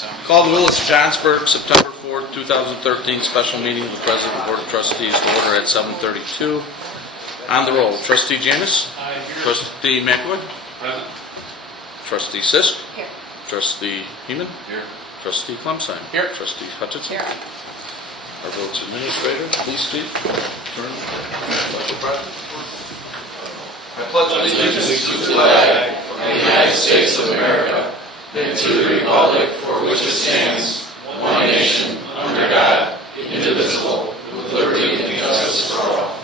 so. Call the Village of Johnsburg, September 4th, 2013, special meeting of the President of the Board of Trustees to order at 7:32. On the roll, Trustee Janis. Trustee McAvoy. Present. Trustee Sisk. Here. Trustee Heeman. Here. Trustee Clemstein. Here. Trustee Hutchinson. Here. Our votes administrator, please speak. Turn. Special President. I pledge allegiance to the flag of the United States of America and to the republic for which it stands, one nation, under God, indivisible, with liberty and justice for all.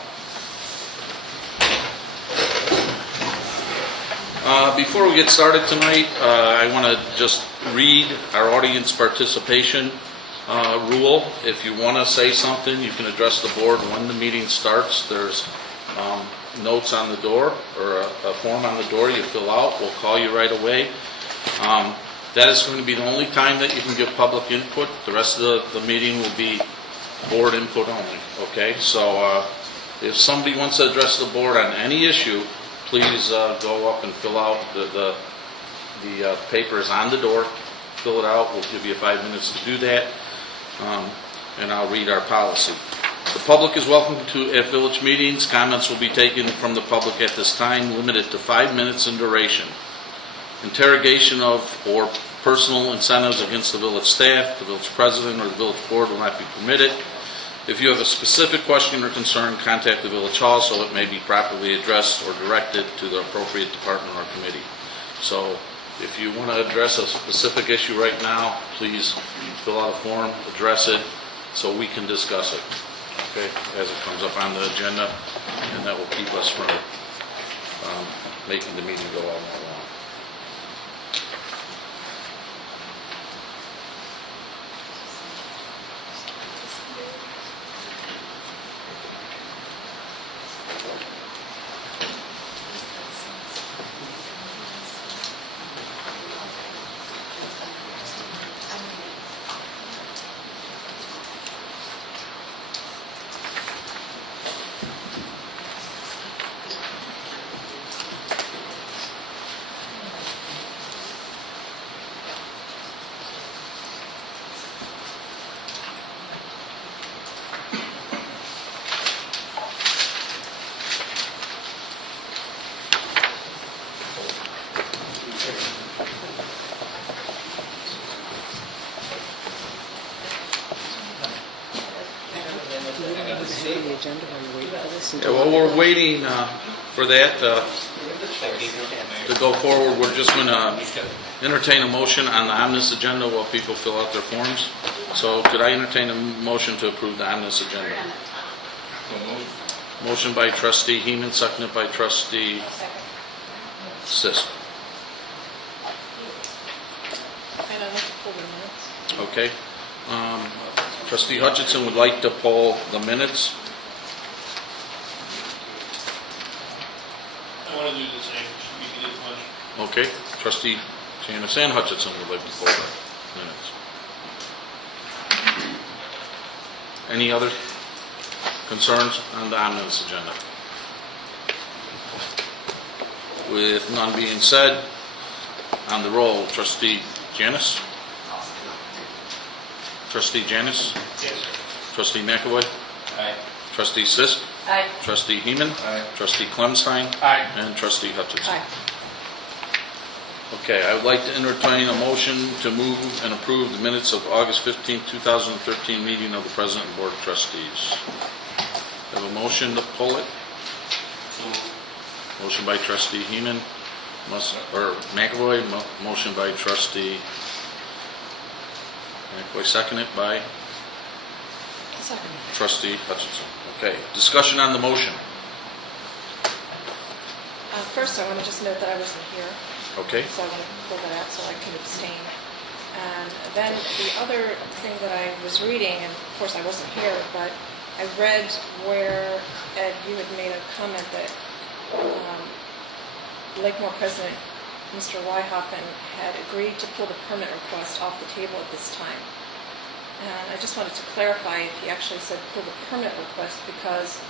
Before we get started tonight, I want to just read our audience participation rule. If you want to say something, you can address the board when the meeting starts. There's notes on the door, or a form on the door you fill out. We'll call you right away. That is going to be the only time that you can give public input. The rest of the meeting will be board input only. Okay, so if somebody wants to address the board on any issue, please go up and fill out the papers on the door. Fill it out. We'll give you 5 minutes to do that, and I'll read our policy. The public is welcome to at village meetings. Comments will be taken from the public at this time, limited to 5 minutes in duration. Interrogation of or personal incentives against the village staff, the village president, or the village board will not be permitted. If you have a specific question or concern, contact the village hall so it may be properly addressed or directed to the appropriate department or committee. So if you want to address a specific issue right now, please fill out a form, address it, so we can discuss it, okay, as it comes up on the agenda, and that will keep us from making the meeting go all night long. Yeah, well, we're waiting for that to go forward. We're just going to entertain a motion on the omnibus agenda while people fill out their forms. So could I entertain a motion to approve the omnibus agenda? Motion by Trustee Heeman, seconded by Trustee Sisk. And I'd like to pull the minutes. Okay. Trustee Hutchinson would like to pull the minutes. I want to do the same, we can do as much. Okay. Trustee Janis and Hutchinson would like to pull the minutes. Any other concerns on the omnibus agenda? With none being said, on the roll, Trustee Janis? Trustee Janis? Yes. Trustee McAvoy? Aye. Trustee Sisk? Aye. Trustee Heeman? Aye. Trustee Clemstein? Aye. And Trustee Hutchinson? Aye. Okay, I would like to entertain a motion to move and approve the minutes of August 15, 2013 meeting of the President and Board of Trustees. Have a motion to pull it? Motion by Trustee Heeman, McAvoy, motion by Trustee McAvoy, seconded by Second. Trustee Hutchinson. Okay, discussion on the motion. First, I want to just note that I wasn't here, Okay, so I want to pull that out so I can abstain. And then the other thing that I was reading, and of course I wasn't here, but I read where, Ed, you had made a comment that Lakemore President Mr. Wyhoffen had agreed to pull the permit request off the table at this time. And I just wanted to clarify if he actually said pull the permit request, because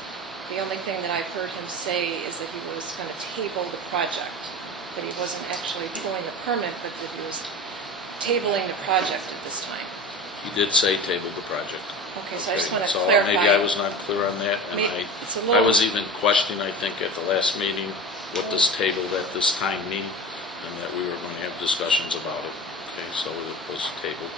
the only thing that I've heard him say is that he was going to table the project, that he wasn't actually pulling the permit, but that he was tabling the project at this time. He did say table the project. Okay, so I just want to So clarify. maybe I was not clear on that, and It's a I little- was even questioning, I think, at the last meeting, what this tabled at this time mean, and that we were going to have discussions about it. Okay, so it was tabled.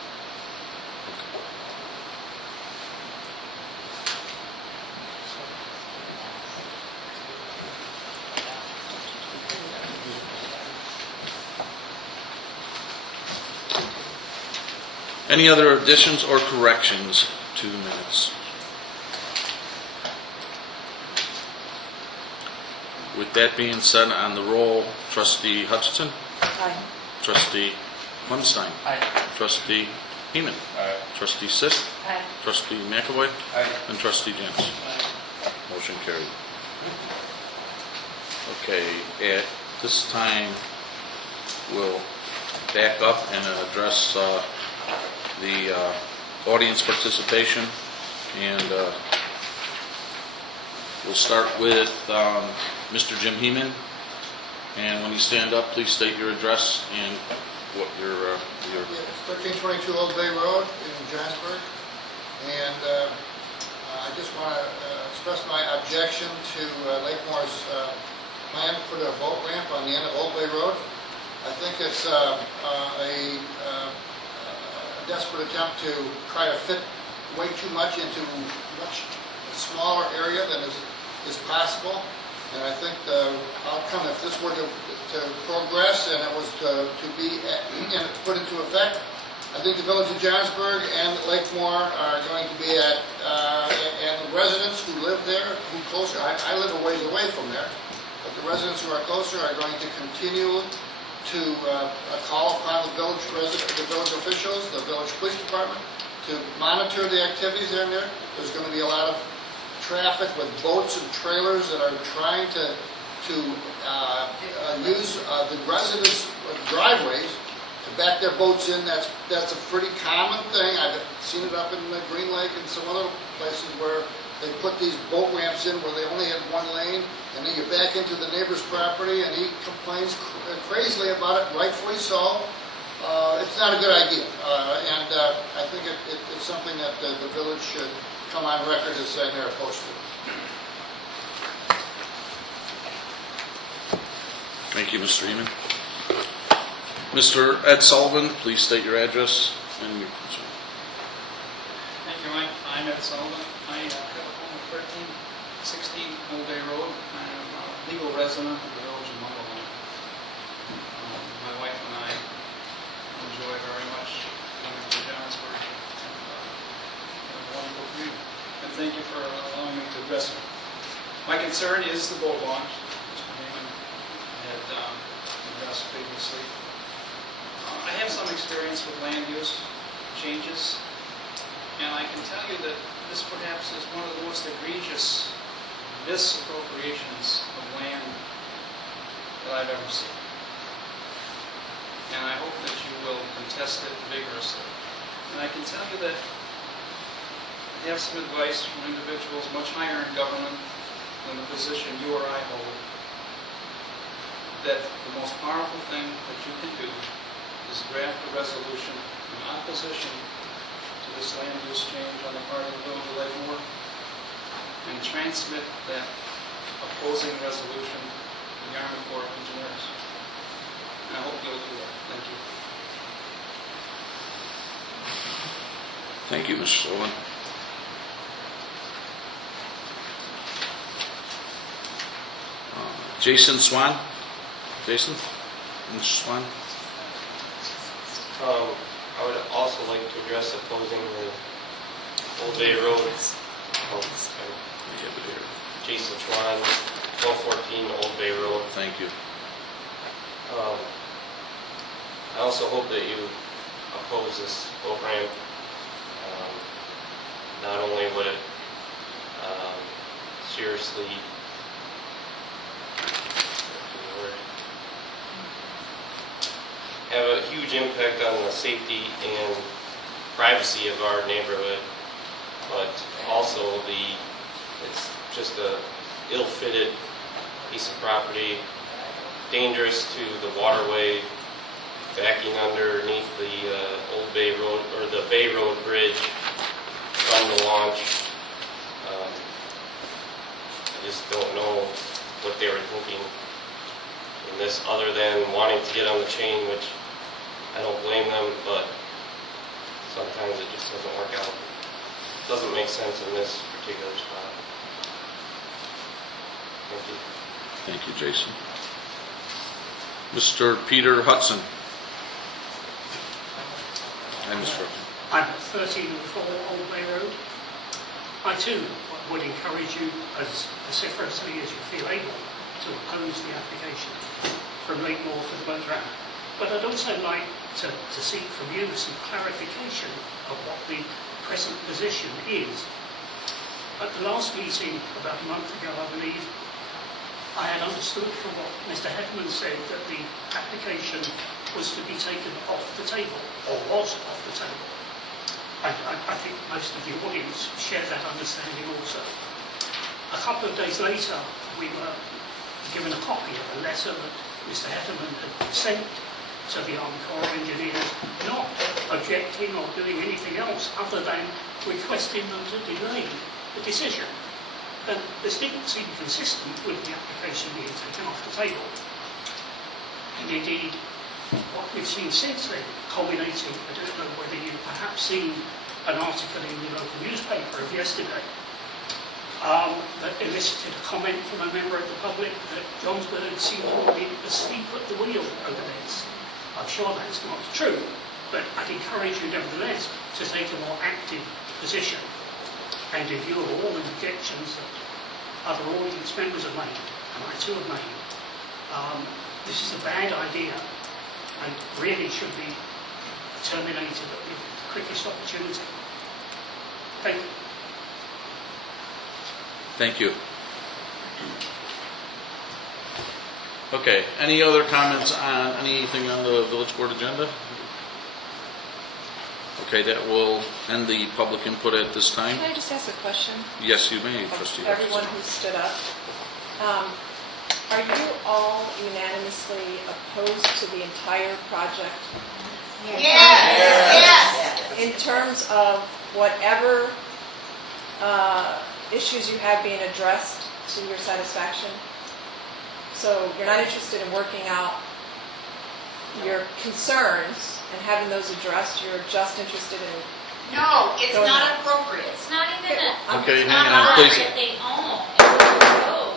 Any other additions or corrections to the minutes? With that being said, on the roll, trustee Hutchinson, Aye. trustee Lemstein, Aye. trustee Heeman, trustee Sitt, Aye. trustee McAvoy, Aye. and trustee Jens. Motion carried. Okay, at this time, we'll back up and address the audience participation, and we'll start with Mr. Jim Heeman. And when you stand up, please state your address and what your It's 1322 Old Bay Road in Johnsburg, and I just want to express my objection to Lakemore's plan to put a boat ramp on the end of Old Bay Road. I think it's a desperate attempt to try to fit way too much into much smaller area than is possible. And I think the outcome, if this were to progress and it was to be put into effect, I think the village of Johnsburg and Lakemore are going to be at, and the residents who live there, who closer, I live a ways away from there, but the residents who are closer are going to continue to call upon the village officials, the village police department, to monitor the activities in there. There's going to be a lot of traffic with boats and trailers that are trying to use the residents' driveways to back their boats in. That's a pretty common thing. I've seen it up in Green Lake and some other places where they put these boat ramps in where they only have one lane, and then you back into the neighbor's property, and he complains crazily about it, rightfully so. It's not a good idea, and I think it's something that the village should come on record as saying they're opposed to. Thank you, Mr. Heeman. Mr. Ed Sullivan, please state your address and your concern. Thank you, Mike. I'm Ed Sullivan. I have a home at 1316 Old Bay Road. I am a legal resident of the village of Mumble. My wife and I enjoy very much coming to Johnsburg. And a wonderful view. And thank you for allowing me to address it. My concern is the boat launch, Mr. Newman had addressed previously. I have some experience with land use changes, and I can tell you that this perhaps is one of the most egregious misappropriations of land that I've ever seen. And I hope that you will contest it vigorously. And I can tell you that I have some advice from individuals much higher in government than the position you or I hold, that the most powerful thing that you can do is draft a resolution in opposition to this land use change on the part of the village of Lakemore and transmit that opposing resolution to the Army Corps of Engineers. And I hope you'll do that. Thank you. Thank you, Mr. Sullivan. Jason Swan. Jason? Mr. Swan? I would also like to address opposing the Old Bay Road. We have it here. Jason Schwan, 1214 Old Bay Road. Thank you. I also hope that you oppose this boat ramp. Not only would it seriously have a huge impact on the safety and privacy of our neighborhood, but also it's just a ill-fitted piece of property, dangerous to the waterway, backing underneath the Old Bay Road, or the Bay Road Bridge from the launch. I just don't know what they were thinking in this, other than wanting to get on the chain, which I don't blame them, but sometimes it just doesn't work out. Doesn't make sense in this particular spot. Thank you. Thank you, Jason. Mr. Peter Hudson. Hi, Mr. Hudson. I'm at 1304 Old Bay Road. I too would encourage you as vociferously as you feel able to oppose the application from Lake Moor for the boat ramp. But I'd also like to seek from you some clarification of what the present position is. At the last meeting, about a month ago, I believe, I had understood from what Mr. Hetman said that the application was to be taken off the table, or was off the table. I think most of the audience share that understanding also. A couple of days later, we were given a copy of a letter that Mr. Hetman had sent to the Army Corps of Engineers, not objecting or doing anything else other than requesting them to delay the decision. And this didn't seem consistent with the application being taken off the table. And indeed, what we've seen since then, culminating, I don't know whether you've perhaps seen an article in the local newspaper of yesterday that elicited a comment from a member of the public that Johnsburg seemed to be asleep at the wheel over this. I'm sure that's not true, but I'd encourage you nevertheless to take a more active position. And in view of all the objections that other audience members have made, and I too have made, this is a bad idea and really should be terminated at the quickest opportunity. Thank you. Thank you. Okay, any other comments on anything on the village board agenda? Okay, that will end the public input at this time. Can I just ask a question? Yes, you may, Trustee Of everyone Hutchinson. who stood up. Are you all unanimously opposed to the entire project? Yes. In terms of whatever issues you have being addressed to your satisfaction? So you're not interested in working out your concerns and having those addressed, you're just interested in... No, it's Go not ahead. appropriate. It's not even a, Okay, it's hang not on, please. appropriate, they own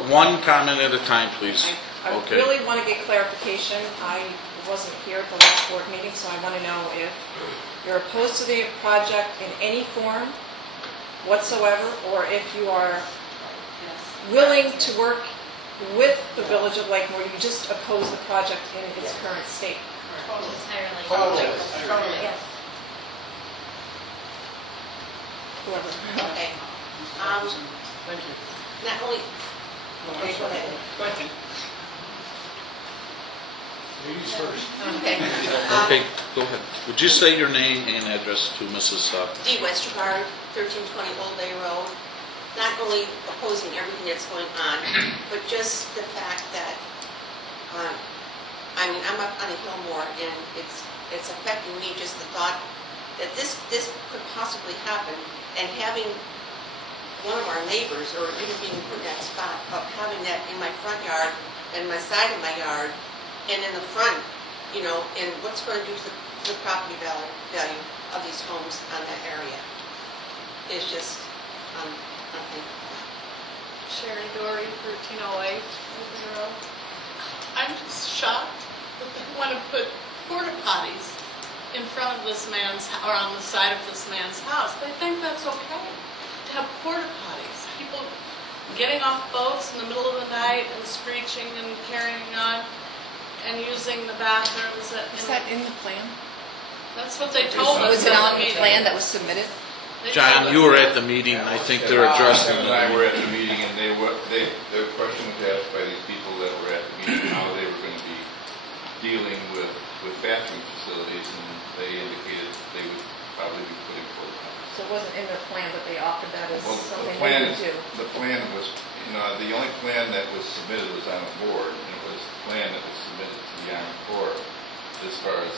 it. One comment at a time, please. I Okay. really want to get clarification. I wasn't here at the last board meeting, so I want to know if you're opposed to the project in any form whatsoever, or if you are willing to work with the Village of Lake Moor, you just oppose the project in its current state. Entirely. Totally. Yes. Whoever. Okay. Thank you. Not only, okay, go ahead. Thank you. Ladies first. Okay. Okay, go ahead. Would you say your name and address to Mrs. Dee Westergaard, 1320 Old Bay Road. Not only opposing everything that's going on, but just the fact that, I mean, I'm up on a hill more, and it's affecting me, just the thought that this could possibly happen, and having one of our neighbors, or even being put in that spot of having that in my front yard, and my side of my yard, and in the front, you know, and what's going to do to the property value of these homes on that area is just unthinkable. Sherry Dory, 1308, Open Road. I'm just shocked that they want to put porta potties in front of this man's, or on the side of this man's house. They think that's okay, to have porta potties. People getting off boats in the middle of the night and screeching and carrying on and using the bathrooms. Is that in the plan? That's what they told us. Was it at the on the meeting. plan that was submitted? They John, told you us. were at the meeting, I think they're addressing Tim and I it. were at the meeting, and the question was asked by these people that were at the meeting, how they were going to be dealing with bathroom facilities, and they indicated they would probably be putting porta potties. So it wasn't in their plan, but they offered that as Well, something the they plan, would do. the plan was, you know, the only plan that was submitted was on a board, and it was the plan that was submitted to the Army Corps. as far as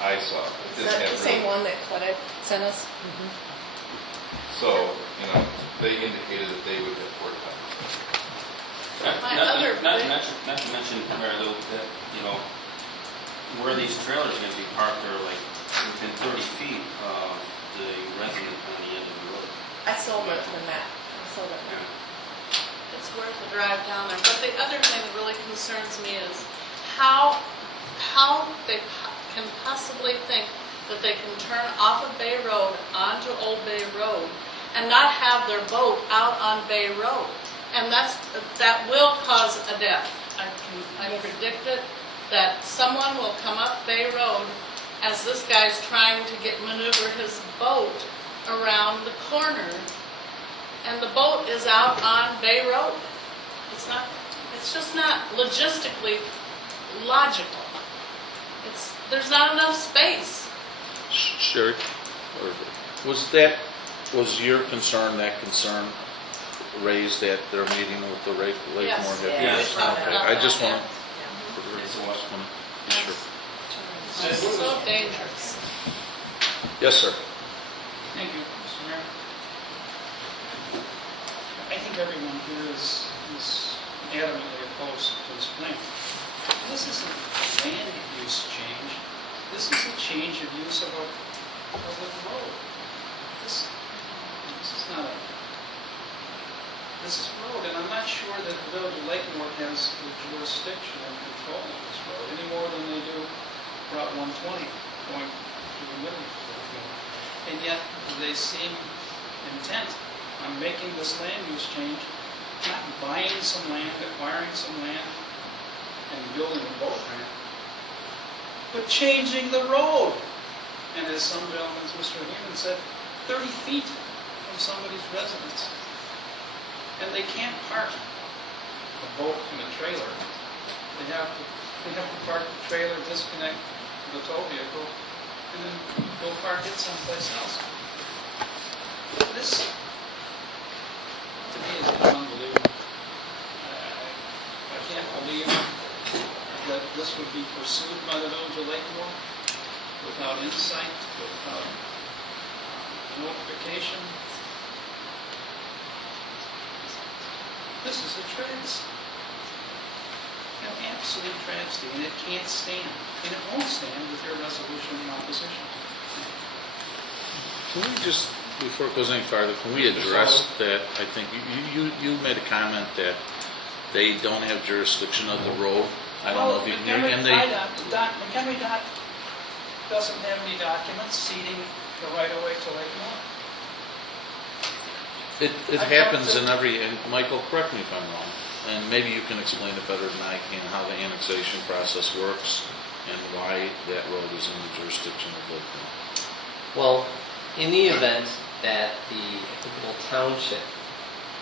I saw. It Is didn't that the have same really- one that Claudette sent us? So, they indicated that they would have porta potties. My other Not big- to mention, Mary Lou, that, where these trailers are gonna be parked are like within 30 feet of the resident on the end of the road. I sold it to the map. I sold it. It's worth the drive down there. But the other thing that really concerns me is how they can possibly think that they can turn off of Bay Road onto Old Bay Road and not have their boat out on Bay Road. And that will cause a death. I predict it, that someone will come up Bay Road as this guy's trying to maneuver his boat around the corner, and the boat is out on Bay Road. It's just not logistically logical. There's not enough space. Sherry, was your concern, that concern raised at their meeting with the Lakemore? Yes. Yes. Okay, I just want to, It's a lot. be sure. It's so dangerous. Yes, sir. Thank you, Mr. Mayor. I think everyone here is adamantly opposed to this plan. This isn't a land use change. This is a change of use of a public road. This is not a... This is road, and I'm not sure that the village of Lakemore has the jurisdiction and control of this road any more than they do Route 120 going to the middle of the field. And yet, they seem intent on making this land use change, not buying some land, acquiring some land, and building a boat ramp, but changing the road. And as some gentlemen, as Mr. Heenan said, 30 feet from somebody's residence. And they can't park a boat and a trailer. They have to park the trailer, disconnect the tow vehicle, and then go park it someplace else. This, to me, is unbelievable. I can't believe that this would be pursued by the village of Lakemore without insight, without notification. This is a travesty. An absolute travesty, and it can't stand. And it won't stand with your resolution in opposition. Can we just, before it goes any farther, can we address that? I think you made a comment that they don't have jurisdiction of the road. I don't know if you can, and they, McHenry Dock doesn't have any documents ceding the right-of-way to Lakemore. it happens in every, and Michael, correct me if I'm wrong, and maybe you can explain it better than I can, how the annexation process works and why that road is in the jurisdiction of Lakemore. Well, in the event that the applicable township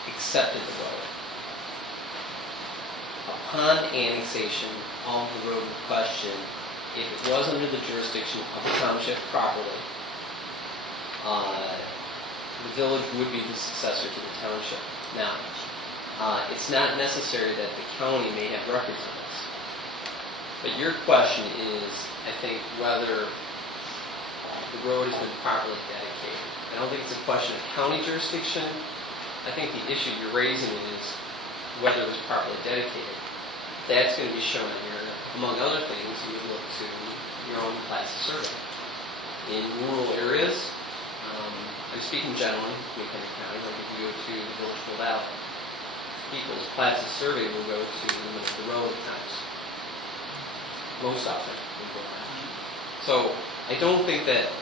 accepted the road, upon annexation of the road in question, if it was under the jurisdiction of the township properly, the village would be the successor to the township. Now, it's not necessary that the county may have records of this. But your question is, I think, whether the road has been properly dedicated. I don't think it's a question of county jurisdiction. I think the issue you're raising is whether it was properly dedicated. That's going to be shown here. Among other things, you would look to your own class of survey. In rural areas, I'm speaking generally, McHenry County, like if you go to the Village Full Valley, people's class of survey will go to the limit of the road at times. Most often, will go that. So I don't think that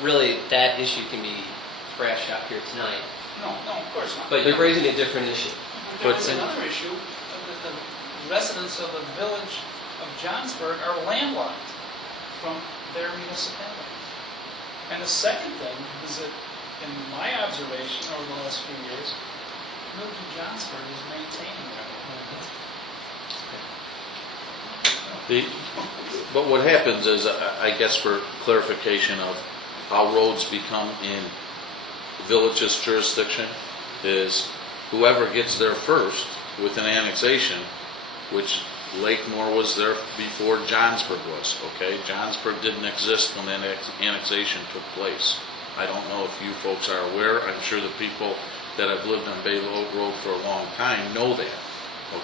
really that issue can be thrashed out here tonight. No, of course not. But you're raising a different issue. There's another issue, that the residents of the village of Johnsburg are landlocked from their municipality. And the second thing is that, in my observation over the last few years, the village of Johnsburg is maintaining that. But what happens is, I guess for clarification of how roads become in village's jurisdiction, is whoever gets there first with an annexation, which Lakemore was there before Johnsburg was, okay? Johnsburg didn't exist when that annexation took place. I don't know if you folks are aware. I'm sure the people that have lived on Bay Road for a long time know that,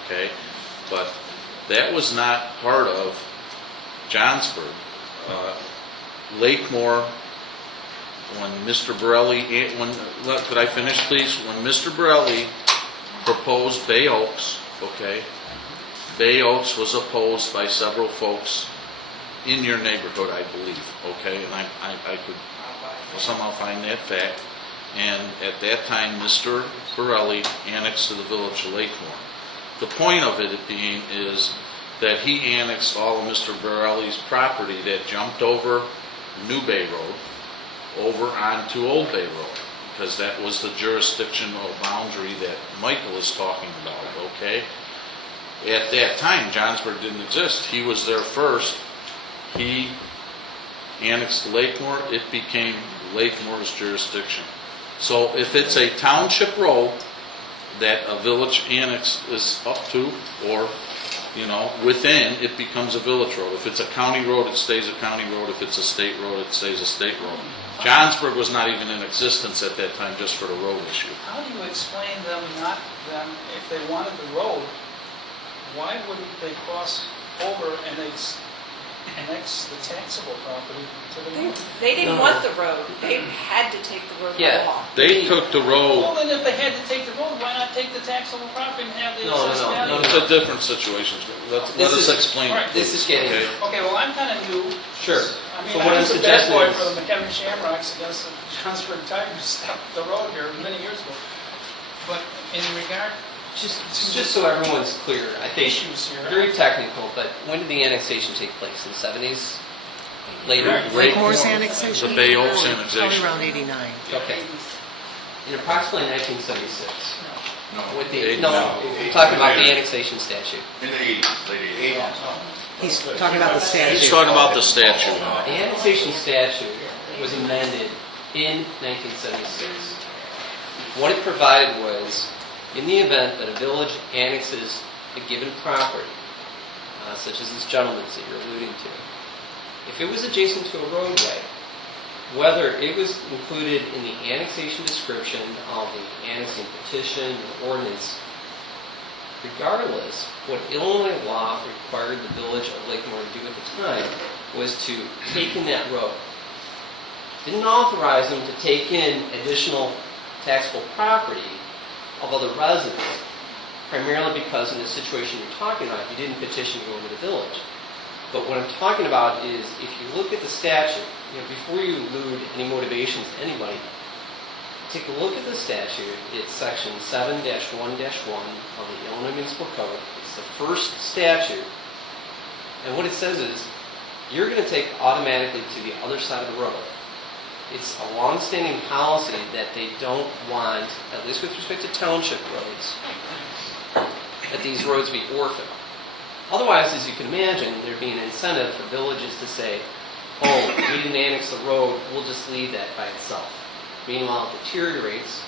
okay? But that was not part of Johnsburg. Lakemore, when Mr. Borelli, could I finish, please? When Mr. Borelli proposed Bay Oaks, okay, Bay Oaks was opposed by several folks in your neighborhood, I believe, okay? And I could somehow find that fact. And at that time, Mr. Borelli annexed to the village of Lakemore. The point of it being is that he annexed all of Mr. Borelli's property that jumped over New Bay Road over onto Old Bay Road, because that was the jurisdictional boundary that Michael is talking about, okay? At that time, Johnsburg didn't exist. He was there first. He annexed Lakemore. It became Lakemore's jurisdiction. So if it's a township road that a village annex is up to, or, you know, within, it becomes a village road. If it's a county road, it stays a county road. If it's a state road, it stays a state road. Johnsburg was not even in existence at that time, just for the road issue. How do you explain them if they wanted the road, why wouldn't they cross over and they annex the taxable property to the north? They didn't want the road. They had to take the road Yeah. along. They took the road. Well, then if they had to take the road, why not take the taxable property and have the No, no, assessed no, value? no, It's a different situation. Let This us is- explain all right, it. This is getting, Okay. Okay, well, I'm kind of new. sure. I mean, So what I I'm was a bad suggesting boy is, for the McHenry Shamrocks against the Johnsburg Tigers up the road here many years ago. But in regard just so everyone's clear, I to think, issues here, very technical, but when did the annexation take place? In the 70s? Later? Lakemore's The annexation? Bay Oaks Probably annexation. around 89. Okay. In approximately 1976. With the, Eighty- no, we're talking about the annexation statute. In the 80s, late 80s. He's talking about the statute. He's talking about the statute. The annexation statute was amended in 1976. What it provided was, in the event that a village annexes a given property, such as this gentleman's that you're alluding to, if it was adjacent to a roadway, whether it was included in the annexation description of the annexing petition or ordinance, regardless, what Illinois law required the village of Lakemore to do at the time was to take in that road. Didn't authorize them to take in additional taxable property of other residents, primarily because in the situation you're talking about, you didn't petition to go into the village. But what I'm talking about is, if you look at the statute, before you allude any motivations to anybody, take a look at the statute. It's section 7-1-1 of the Illinois Municipal Code. It's the first statute. And what it says is, you're going to take automatically to the other side of the road. It's a long-standing policy that they don't want, at least with respect to township roads, that these roads be orphaned. Otherwise, as you can imagine, there'd be an incentive for villages to say, oh, we didn't annex the road, we'll just leave that by itself. Meanwhile, it deteriorates,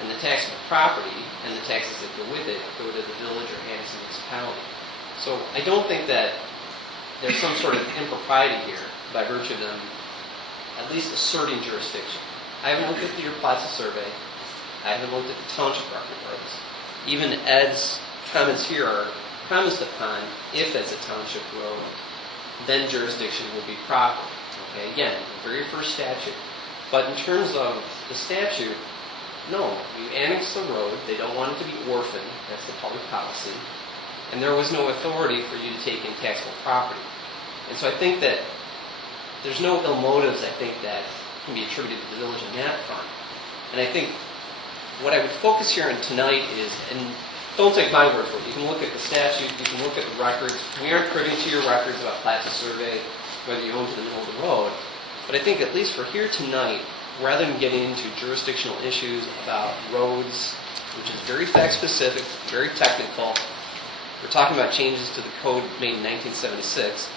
and the taxable property and the taxes that go with it go to the village or annexing municipality. So I don't think that there's some sort of impropriety here by virtue of them at least asserting jurisdiction. I haven't looked at your Plaza survey. I haven't looked at the township record books. Even Ed's comments here are premised upon, if that's a township road, then jurisdiction will be proper. Okay, again, the very first statute. But in terms of the statute, no, you annex the road, they don't want it to be orphaned, that's the public policy, and there was no authority for you to take in taxable property. And so I think that there's no ill motives, I think, that can be attributed to the village on that front. And I think what I would focus here on tonight is, and don't take my word for it, you can look at the statute, you can look at the records. We aren't privy to your records about Plaza survey, whether you own to the middle of the road. But I think at least for here tonight, rather than getting into jurisdictional issues about roads, which is very fact-specific, very technical, we're talking about changes to the code made in 1976,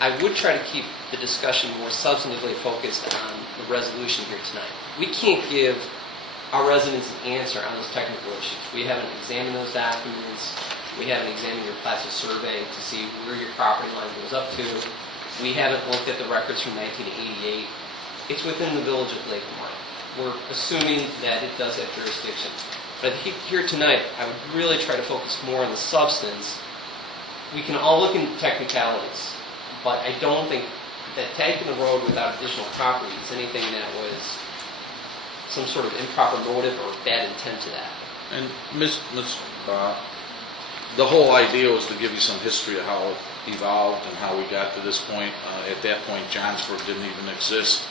I would try to keep the discussion more substantively focused on the resolution here tonight. We can't give our residents an answer on those technical issues. We haven't examined those documents. We haven't examined your plastic survey to see where your property line goes up to. We haven't looked at the records from 1988. It's within the village of Lakemoor. We're assuming that it does have jurisdiction. But here tonight, I would really try to focus more on the substance. We can all look into technicalities, but I don't think that tagging the road without additional property is anything that was some sort of improper motive or bad intent to that. And the whole idea was to give you some history of how it evolved and how we got to this point. At that point, Johnsburg didn't even exist.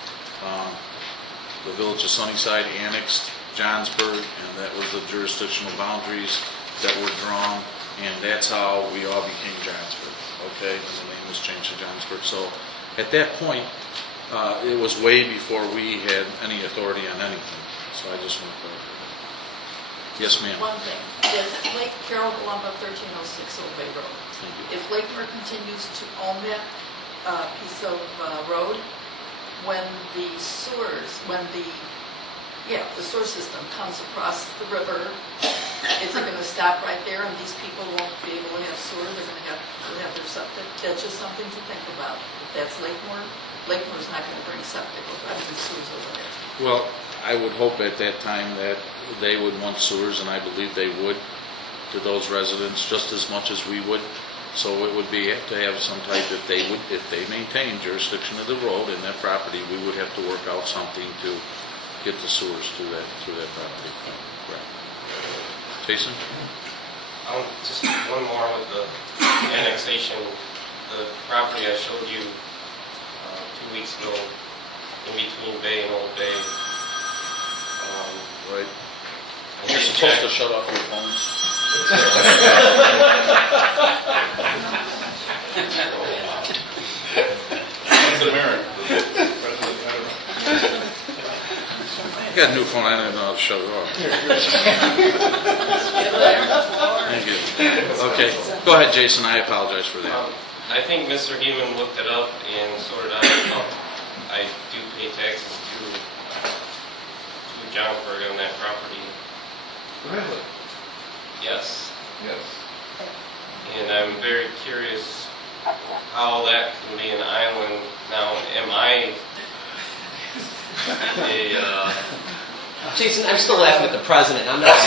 The village of Sunnyside annexed Johnsburg, and that was the jurisdictional boundaries that were drawn, and that's how we all became Johnsburg, okay? And the name was changed to Johnsburg. So at that point, it was way before we had any authority on anything. So I just want to clarify that. Yes, ma'am. One thing, does Lake Carol Columba 1306 Old Bay Road? Thank you. If Lakemore continues to own that piece of road, when the sewer system comes across the river, is it going to stop right there and these people won't be able to have sewer? They're going to have their septic? That's just something to think about. If that's Lakemore, Lakemore's not going to bring septic over, sewers over there. Well, I would hope at that time that they would want sewers, and I believe they would, to those residents just as much as we would. So it would be to have some type, if they maintain jurisdiction of the road and that property, we would have to work out something to get the sewers to that property. Right. Jason? Just one more with the annexation. The property I showed you 2 weeks ago, in between Bay and Old Bay. Right. You're supposed to shut off your phones. That's America. I got a new phone, I didn't know how to shut it off. Thank you. Okay, go ahead, Jason, I apologize for that. I think Mr. Heeman looked it up and sorted out. I do pay taxes to Johnsburg on that property. Really? Yes. Yes. And I'm very curious how that can be an island. Now, am I Jason, I'm still laughing at the president. I'm not.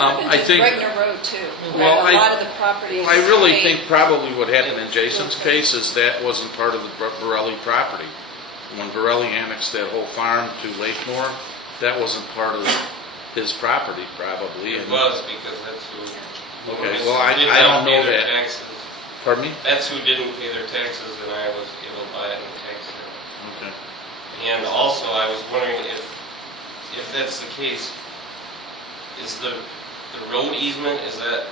I think. Regner Road too. Well, A lot of the property. I really think probably what happened in Jason's case is that wasn't part of the Borelli property. When Borelli annexed that whole farm to Lakemore, that wasn't part of his property probably. It was, because that's who. Okay, well, I did don't not pay know their that. taxes. Pardon me? That's who didn't pay their taxes, and I was able to buy it and tax it. Okay. And also, I was wondering if that's the case, is the road easement, is that,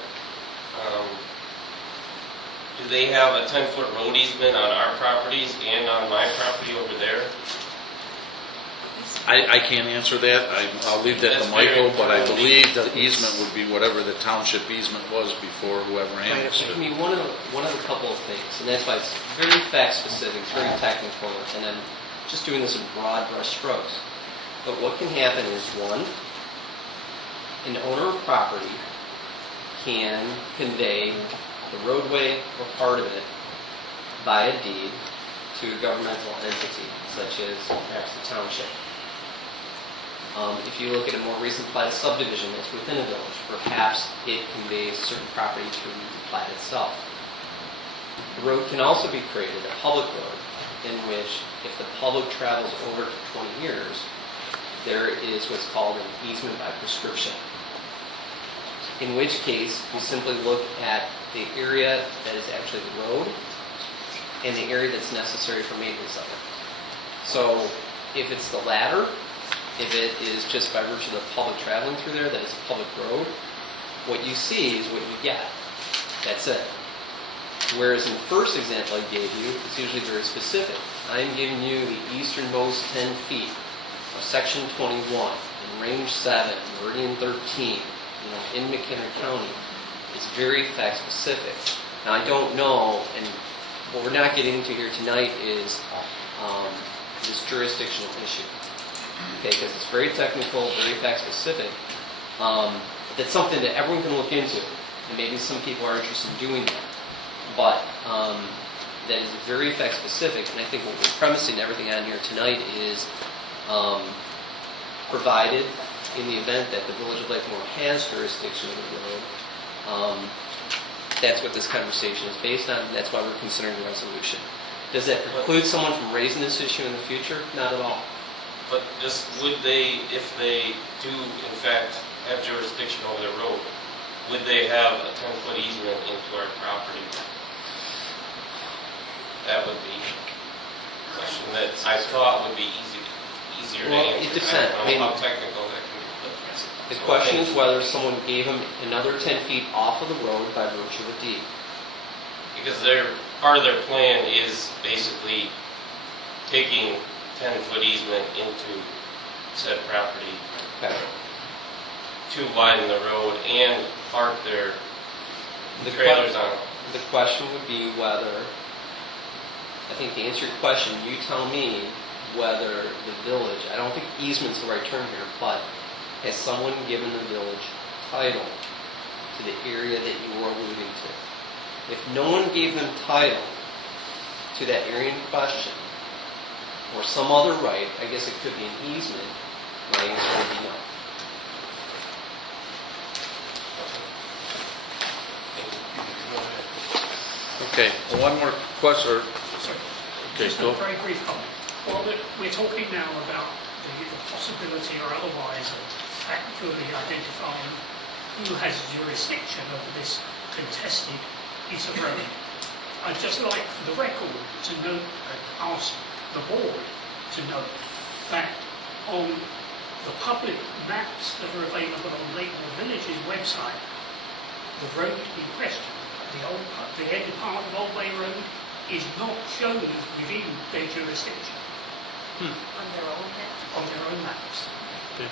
do they have a 10-foot road easement on our properties and on my property over there? I can't answer that. I'll leave that to That's Michael, very but I important. believe the easement would be whatever the township easement was before whoever annexed I it. mean, one of a couple of things, and that's why it's very fact specific, it's very technical, and I'm just doing this in broad brush strokes. But what can happen is, one, an owner of property can convey the roadway or part of it via deed to a governmental entity, such as perhaps the township. If you look at a more recent plat of subdivision that's within a village, perhaps it conveys certain property through the plat itself. The road can also be created, a public road, in which if the public travels over to 20 years, there is what's called an easement by prescription. In which case, you simply look at the area that is actually the road and the area that's necessary for maintenance of it. So if it's the latter, if it is just by virtue of the public traveling through there that it's a public road, what you see is what you get. That's it. Whereas in the first example I gave you, it's usually very specific. I'm giving you the easternmost 10 feet of section 21 in range 7, meridian 13, in McHenry County. It's very fact specific. Now I don't know, and what we're not getting into here tonight is this jurisdictional issue. okay, because it's very technical, very fact specific. That's something that everyone can look into, and maybe some people are interested in doing that. But that is very fact specific, and I think what we're premising everything on here tonight is provided in the event that the Village of Lakemore has jurisdiction over the road. That's what this conversation is based on, and that's why we're considering the resolution. Does that preclude someone from raising this issue in the future? Not at all. But just would they, if they do in fact have jurisdiction over the road, would they have a 10-foot easement into our property? That would be a question that I thought would be easier to Well, answer. it depends. I don't know how technical that can be. The question is whether someone gave him another 10 feet off of the road by virtue of a deed. Because part of their plan is basically taking 10-foot easement into said property Okay. to widen the road and park their The trailers on it. The question would be whether, I think to answer your question, you tell me whether the village, I don't think easement's the right term here, but has someone given the village title to the area that you were alluding to? If no one gave them title to that area in question, or some other right, I guess it could be an easement, my answer would be no. Okay, one more question, Sorry. okay, Just go. a very brief comment. Well, we're talking now about the possibility or otherwise of accurately identifying who has jurisdiction over this contested piece of road. I'd just like for the record to note and ask the board to note that on the public maps that are available on Lakemore Village's website, the road in question, the end part of Old Bay Road, is not shown within their jurisdiction. On their own net. On their own maps. Okay.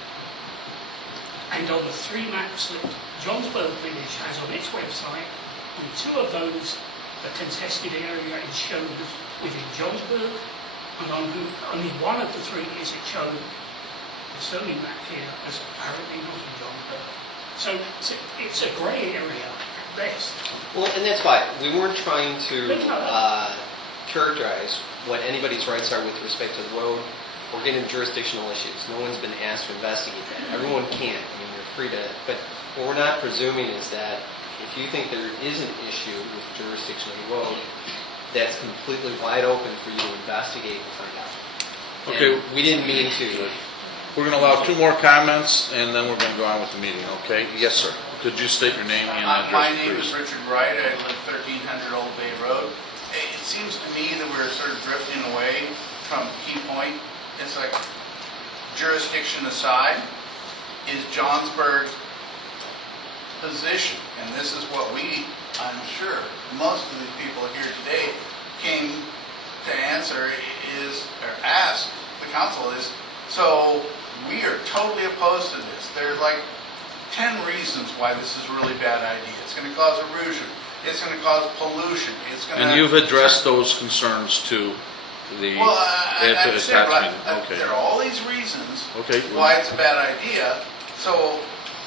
And on the 3 maps that Johnsburg Village has on its website, on 2 of those, the contested area is shown within Johnsburg, and on only 1 of the 3 is it shown, the Sterling map here, as apparently not in Johnsburg. So it's a grey area at best. Well, and that's why we weren't trying to characterize what anybody's rights are with respect to the road or getting jurisdictional issues. No one's been asked to investigate that. Everyone can. I mean, you're free to. But what we're not presuming is that if you think there is an issue with jurisdiction of the road, that's completely wide open for you to investigate and find out. Okay. And we didn't mean to. We're going to allow 2 more comments, and then we're going to go on with the meeting, okay? Yes, sir. Could you state your name and address, My name is please? Richard Wright. I live 1300 Old Bay Road. It seems to me that we're sort of drifting away from key point. It's like jurisdiction aside, is Johnsburg's position, and this is what I'm sure, most of the people here today came to answer or ask the council is, so we are totally opposed to this. There's like 10 reasons why this is a really bad idea. It's going to cause erosion. It's going to cause pollution. It's going to. And you've addressed those concerns to the Well, I understand, attachment. but Okay. there are all these reasons Okay. why it's a bad idea. So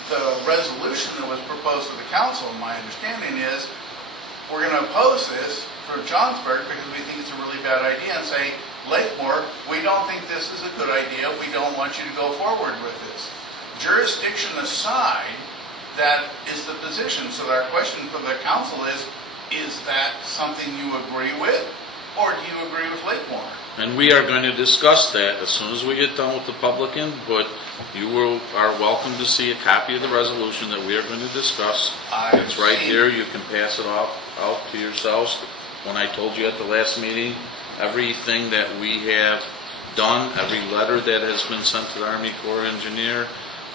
the resolution that was proposed to the council, my understanding is, we're going to oppose this for Johnsburg because we think it's a really bad idea, and say, Lakemore, we don't think this is a good idea. We don't want you to go forward with this. Jurisdiction aside, that is the position. So our question for the council is that something you agree with, or do you agree with Lakemore? And we are going to discuss that as soon as we get done with the public input. You are welcome to see a copy of the resolution that we are going to discuss. It's right here. You can pass it out to yourselves. When I told you at the last meeting, everything that we have done, every letter that has been sent to the Army Corps Engineer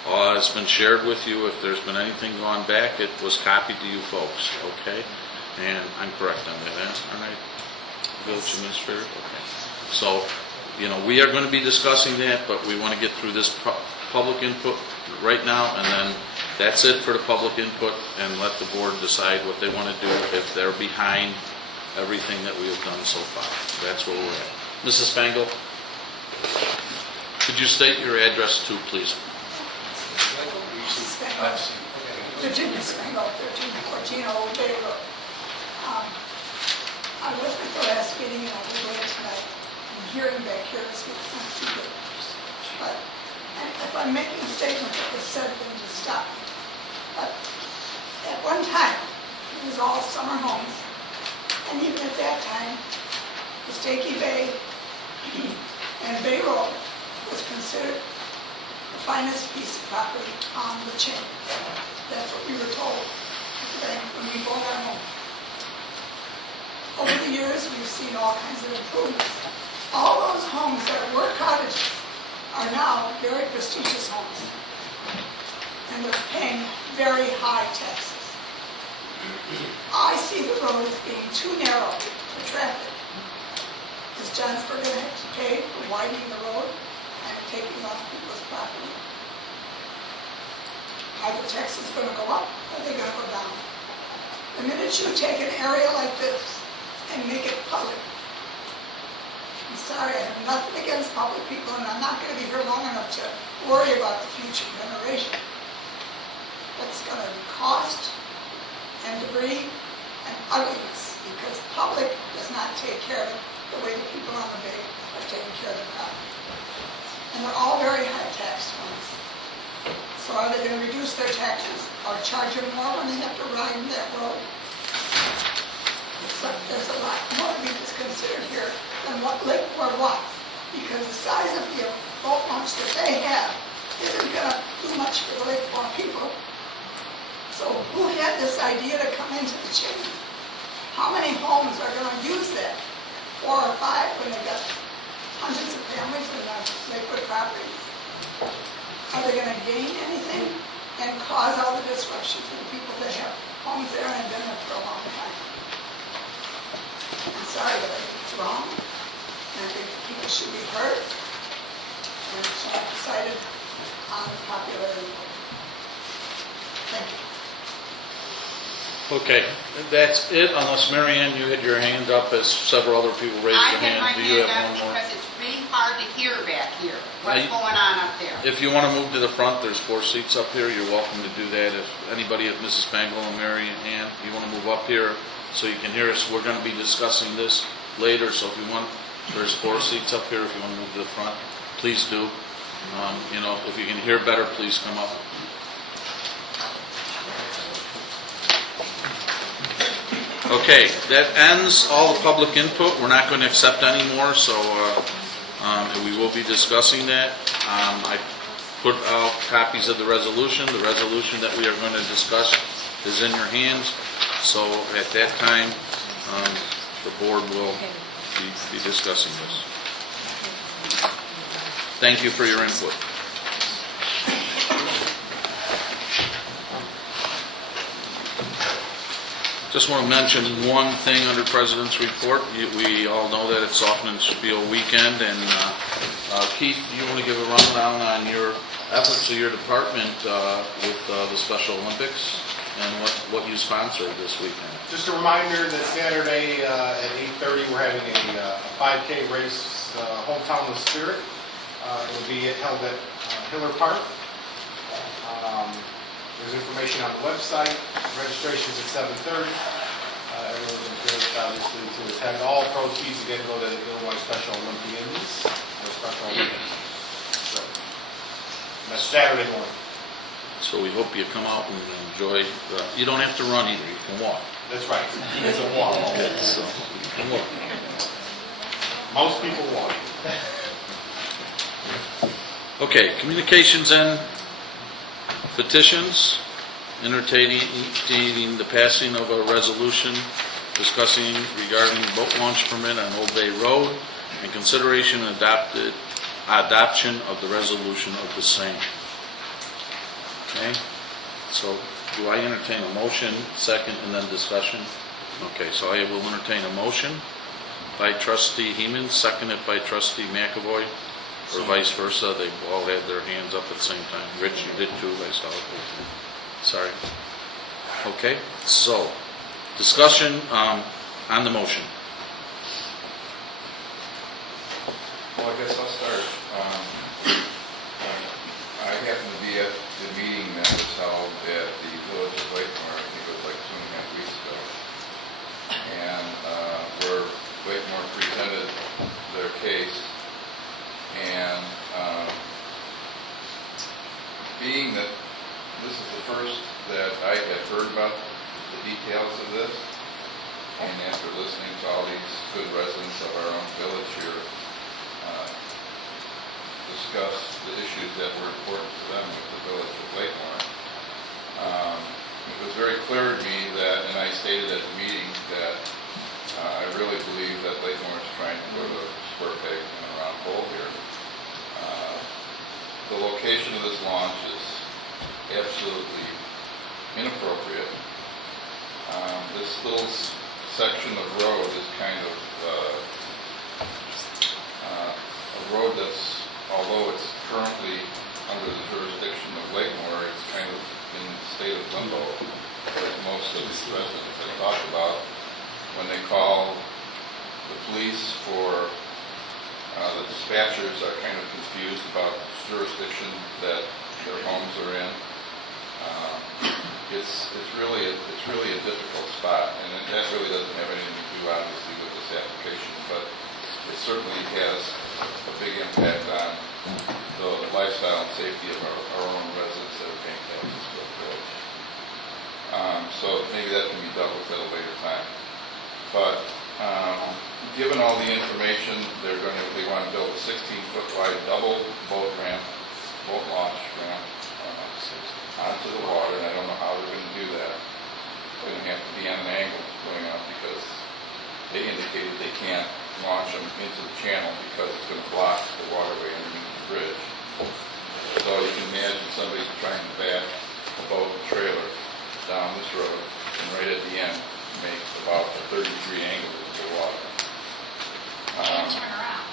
has been shared with you. If there's been anything gone back, it was copied to you folks, okay? And I'm correct on that, all right? Village Administrator? Okay. So, we are going to be discussing that, but we want to get through this public input right now, and then that's it for the public input, and let the board decide what they want to do if they're behind everything that we have done so far. That's where we're at. Mrs. Spangle? Could you state your address too, please? Virginia Spangler, 1314 Old Bay Road. I was at the last meeting and I'll be there tonight. I'm hearing back here is not too good. But if I'm making a statement that was said, then just stop me. But at one time, it was all summer homes. And even at that time, the Stakey Bay and Bay Road was considered the finest piece of property on the chain. That's what we were told when we bought our home. Over the years, we've seen all kinds of improvements. All those homes that were cottages are now very prestigious homes. And they're paying very high taxes. I see the road as being too narrow for traffic. Is Johnsburg going to have to pay for widening the road and taking off people's property? Are the taxes going to go up or are they going to go down? The minute you take an area like this and make it public, I'm sorry, I have nothing against public people and I'm not going to be here long enough to worry about the future generation. It's going to be cost and debris and ugliness because public does not take care of it the way the people on the bay are taking care of the property. And they're all very high tax ones. So are they going to reduce their taxes or charge them more when they have to ride that road? There's a lot more to be considered here than what Lakeport wants, because the size of the boat launch that they have isn't going to do much for the Lakeport people. So who had this idea to come into the chain? How many homes are going to use that? 4 or 5 when they've got hundreds of families in the Lakewood property? Are they going to gain anything and cause all the disruption for the people that have homes there and have been there for a long time? I'm sorry, but I think it's wrong. And I think people should be heard. And it should be decided on the popularity vote. Thank you. Okay, that's it, unless Mary Ann, you had your hand up as several other people raised their hand. Do you have one more? Because it's really hard to hear back here, what's going on up there. If you want to move to the front, there's 4 seats up here. You're welcome to do that. If anybody, if Mrs. Spangle and Mary Ann, you want to move up here so you can hear us. We're going to be discussing this later, so if you want, there's 4 seats up here. If you want to move to the front, please do. If you can hear better, please come up. Okay, that ends all the public input. We're not going to accept any more, so we will be discussing that. I put out copies of the resolution. The resolution that we are going to discuss is in your hands. So at that time, the board will be discussing this. Thank you for your input. Just want to mention one thing under President's report. We all know that it's Hoffman-Spiel weekend, and Keith, you want to give a rundown on your efforts of your department with the Special Olympics and what you sponsored this weekend? Just a reminder that Saturday at 8:30 we're having a 5K race, Hometown with Spirit. It will be held at Hiller Park. There's information on the website. Registration's at 7:30. Everyone's encouraged, obviously, to attend. All proceeds again go to the Illinois Special Olympians or Special Olympics. So that's Saturday morning. So we hope you come out and enjoy. You don't have to run either. You can walk. That's right. It's a walk. So you can walk. Most people walk. Okay, communications and petitions, entertaining the passing of a resolution discussing regarding boat launch permit on Old Bay Road and consideration and adoption of the resolution of the same. Okay, so do I entertain a motion, second, and then discussion? Okay, so I will entertain a motion by Trustee Heeman, seconded by Trustee McAvoy. Or vice versa, they all had their hands up at the same time. Rich, you did too, I saw it. Sorry. Okay, so, discussion on the motion. Well, I guess I'll start. at the meeting that was held at the Village of Lakemore, I think it was like 2.5 weeks ago. And where Lakemore presented their case, and being that this is the first that I had heard about the details of this, and after listening to all these good residents of our own village here discuss the issues that were important to them with the Village of Lakemore, it was very clear to me that, and I stated at the meeting, that I really believe that Lakemore is trying to put a square peg in a round hole here. The location of this launch is absolutely inappropriate. This little section of road is kind of a road that's, although it's currently under the jurisdiction of Lakemore, it's kind of in the state of limbo, as most of these residents have talked about. When they call the police for, the dispatchers are kind of confused about the jurisdiction that their homes are in. It's really a difficult spot, and that really doesn't have anything to do, obviously, with this application, but it certainly has a big impact on the lifestyle and safety of our own residents that are paying taxes for the village. So maybe that can be dealt with at a later time. But given all the information, they want to build a 16-foot wide double boat launch ramp onto the water, and I don't know how they're going to do that. It's going to have to be on an angle going out, because they indicated they can't launch them into the channel because it's going to block the waterway underneath the bridge. So you can imagine somebody trying to back a boat and trailer down this road, and right at the end make about a 33 angle into the water. Can't turn around.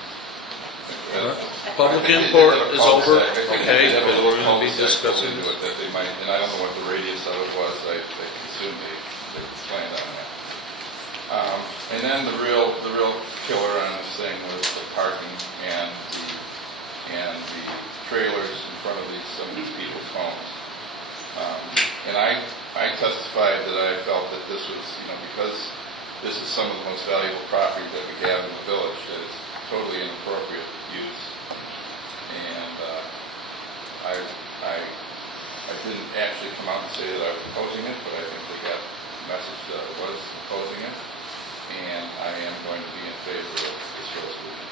Public input is over, okay, because we're going to be discussing. That they might, and I don't know what the radius of it was, I assume they planned on that. And then the real killer on this thing was the parking and the trailers in front of some of these people's homes. And I testified that I felt that this was, because this is some of the most valuable property that we have in the village, that it's totally inappropriate use. And I didn't actually come out and say that I was opposing it, but I think they got the message that I was opposing it, and I am going to be in favor of this resolution.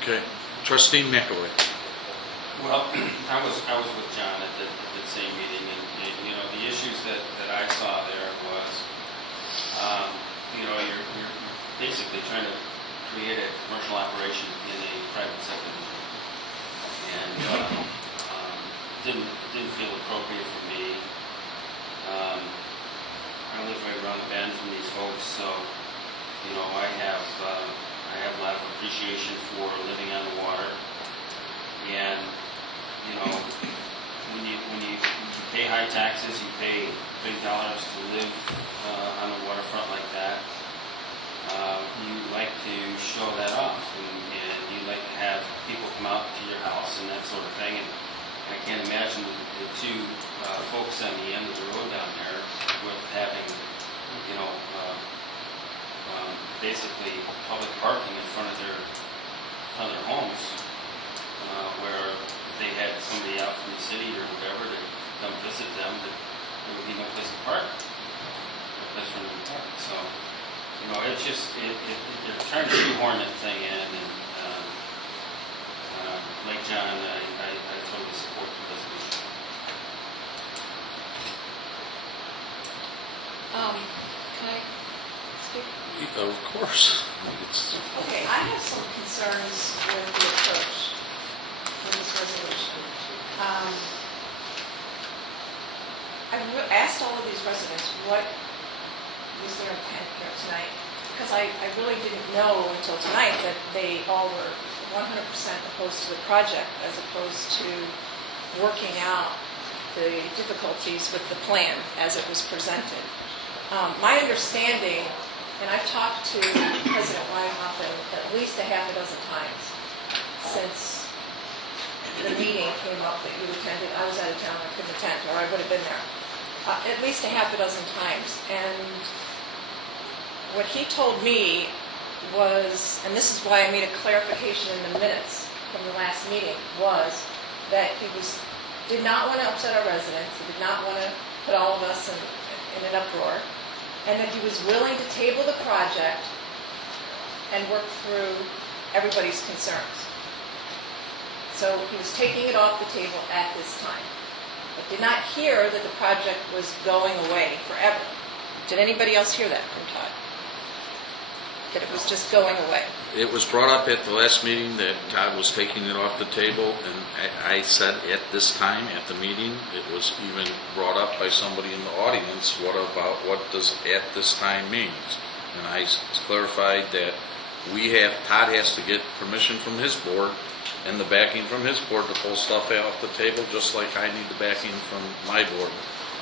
Okay. Trustee McElroy. Well, I was with John at the same meeting, and the issues that I saw there was, you're basically trying to create a commercial operation in a private subdivision, and didn't feel appropriate for me. I live right around the bend from these folks, so I have a lot of appreciation for living on the water, and when you pay high taxes, you pay big dollars to live on the waterfront like that. You like to show that off, and you like to have people come out to your house and that sort of thing. And I can't imagine the two folks on the end of the road down there with having, basically public parking in front of their homes, where if they had somebody out from the city or whatever to come visit them, that there would be no place to park, no place for them to park. So, it's just, they're trying to shoehorn that thing in, and like John, I totally support the resolution. Can I speak? Of course. Okay, I have some concerns with the approach in this resolution. I've asked all of these residents what was their intent here tonight, because I really didn't know until tonight that they all were 100% opposed to the project, as opposed to working out the difficulties with the plan as it was presented. My understanding, and I've talked to President Weihaufen at least a half a dozen times, since the meeting came up that you attended. I was out of town, I couldn't attend, or I would have been there. At least a half a dozen times. And what he told me was, and this is why I made a clarification in the minutes from the last meeting, was that he did not want to upset our residents, he did not want to put all of us in an uproar, and that he was willing to table the project and work through everybody's concerns. So he was taking it off the table at this time. I did not hear that the project was going away forever. Did anybody else hear that from Todd? That it was just going away? It was brought up at the last meeting that Todd was taking it off the table, and I said at this time, at the meeting, it was even brought up by somebody in the audience, what does at this time means? And I clarified that Todd has to get permission from his board and the backing from his board to pull stuff off the table, just like I need the backing from my board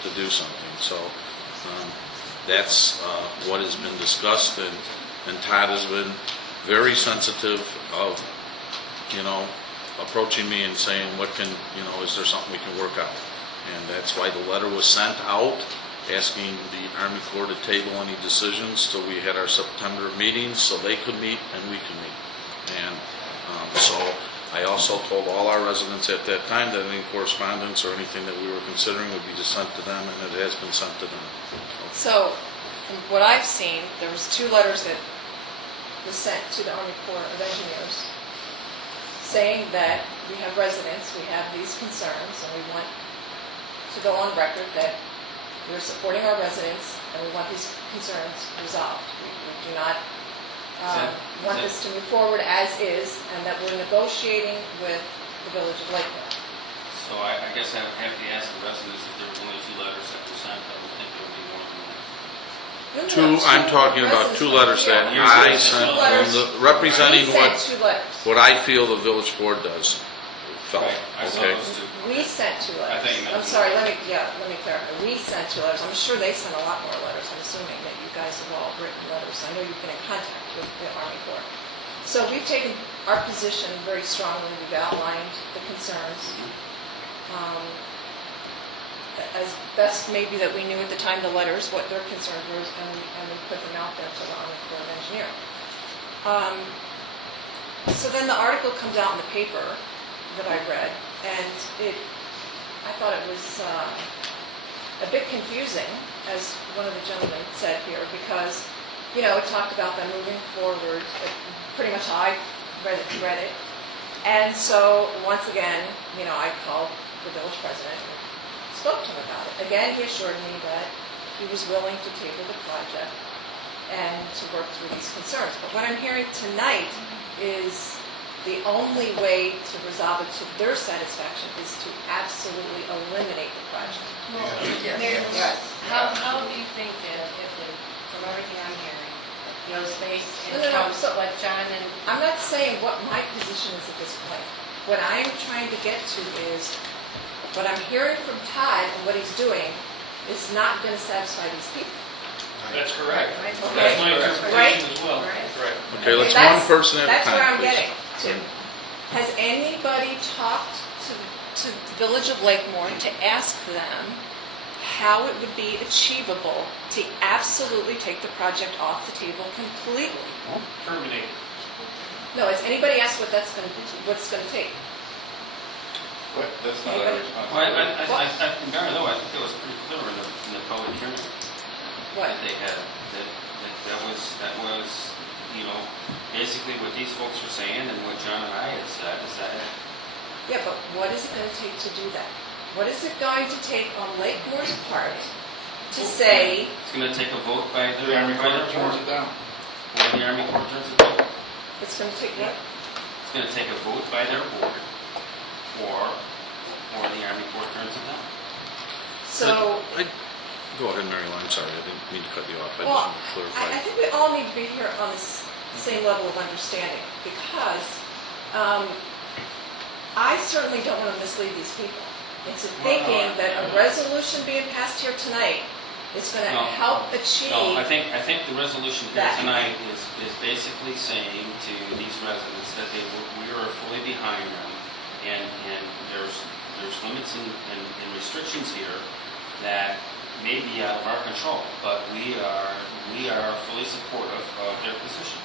to do something. So that's what has been discussed, and Todd has been very sensitive of, approaching me and saying, is there something we can work out? And that's why the letter was sent out, asking the Army Corps to table any decisions till we had our September meetings, so they could meet and we could meet. And so I also told all our residents at that time that any correspondence or anything that we were considering would be sent to them, and it has been sent to them. So, from what I've seen, there was 2 letters that was sent to the Army Corps of Engineers saying that we have residents, we have these concerns, and we want to go on record that we're supporting our residents and we want these concerns resolved. We do not want this to move forward as is, and that we're negotiating with the Village of Lakeville. So I guess I would have to ask the residents if there were only 2 letters that were sent. I would think there would be more than that. I'm talking about 2 letters that I sent, representing what I feel the village board does. Right, I saw Okay. those 2. We sent 2 letters. I think you meant I'm sorry, let me clarify. We sent 2 letters. I'm sure they sent a lot more letters. I'm assuming that you guys have all written letters. I know you've been in contact with the Army Corps. So we've taken our position very strongly. We've outlined the concerns. As best maybe that we knew at the time the letters, what their concerns were, and we put them out there to the Army Corps of Engineers. So then the article comes out in the paper that I read, and I thought it was a bit confusing, as one of the gentlemen said here, because, it talked about them moving forward. Pretty much I read it. And so, once again, I called the village president and spoke to him about it. Again, he assured me that he was willing to table the project and to work through these concerns. But what I'm hearing tonight is the only way to resolve it to their satisfaction is to absolutely eliminate the project. How do you think that from everything I'm hearing, based in terms of what John and... I'm not saying what my position is at this point. What I'm trying to get to is, what I'm hearing from Todd and what he's doing is not going to satisfy these people. That's correct. Right? That's my interpretation as well. Right. Okay, let's one person at a That's where time, I'm please. getting to. Has anybody talked to the Village of Lakemore to ask them how it would be achievable to absolutely take the project off the table completely? Terminate. No, has anybody asked what it's going to take? That's not our Well, responsibility. Mary Lou, I think it was pretty clear in the public hearing What? that they had, that was, basically what these folks were saying and what John and I had said is that. Yeah, but what is it going to take to do that? What is it going to take on Lakemore's part to say... It's going to take a vote by The Army Corps turns it down. Or the Army Corps turns it down. It's going to take what? It's going to take a vote by their board, or the Army Corps turns it down. So... Go ahead, Mary Lou. I'm sorry, I didn't mean to cut you off. I Well, just want to clarify. I think we all need to be here on this same level of understanding, because I certainly don't want to mislead these people into thinking that a resolution being passed here tonight It's going to No. help achieve. No, I think the resolution here that. tonight is basically saying to these residents that we are fully behind them, and there's limits and restrictions here that may be out of our control, but we are fully supportive of their position.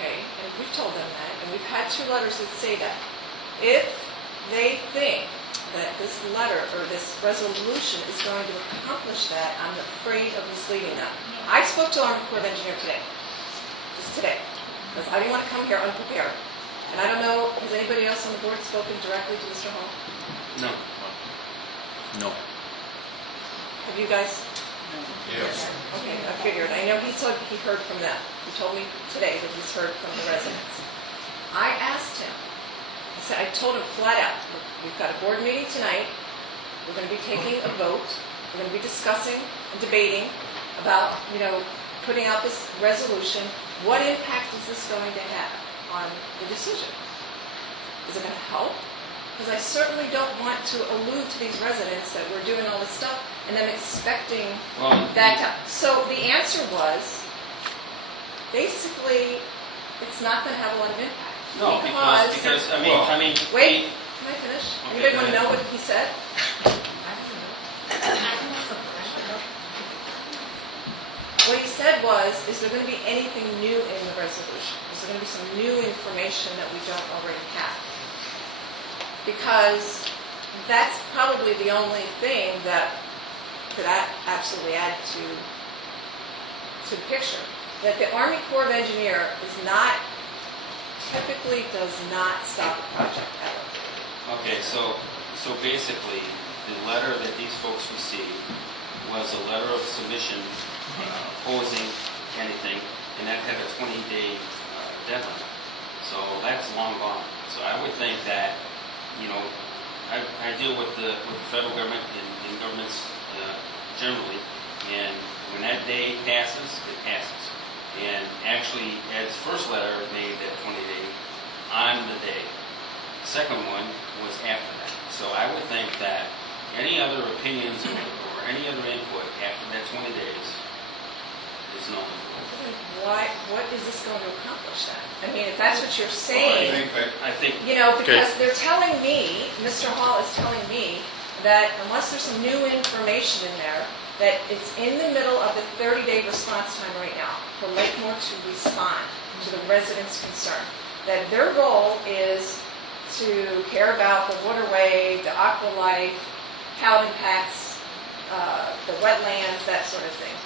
Okay, and we've told them that, and we've had 2 letters that say that. If they think that this letter or this resolution is going to accomplish that, I'm afraid of misleading them. I spoke to Army Corps of Engineer today, just today, because I didn't want to come here unprepared. And I don't know, has anybody else on the board spoken directly to Mr. Hall? No. No. Have you guys? Yes. Okay, I figured. I know he said he heard from them. He told me today that he's heard from the residents. I asked him, I told him flat out, "Look, we've got a board meeting tonight. We're going to be taking a vote. We're going to be discussing and debating about, putting out this resolution. What impact is this going to have on the decision? Is it going to help? Because I certainly don't want to allude to these residents that we're doing all this stuff and them expecting that. So the answer was, basically, it's not going to have a lot of impact. No, because I mean. Wait, can I finish? Okay, Anybody go want to ahead. know what he said? What he said was, is there going to be anything new in the resolution? Is there going to be some new information that we don't already have? Because that's probably the only thing that could absolutely add to the picture. That the Army Corps of Engineer typically does not stop a project ever. Okay, so basically, the letter that these folks received was a letter of submission opposing anything, and that had a 20-day deadline. So that's long gone. So I would think that, I deal with the federal government and governments generally, and when that day passes, it passes. And actually, Ed's first letter made that 20-day on the day. The second one was after that. So I would think that any other opinions or any other input after that 20 days is null and void. What is this going to accomplish then? I mean, if that's what you're saying, I think because they're telling me, Mr. Hall is telling me, that unless there's some new information in there, that it's in the middle of the 30-day response time right now for Lakemore to respond to the residents' concern. That their role is to care about the waterway, the aqua life, how it impacts the wetlands, that sort of thing.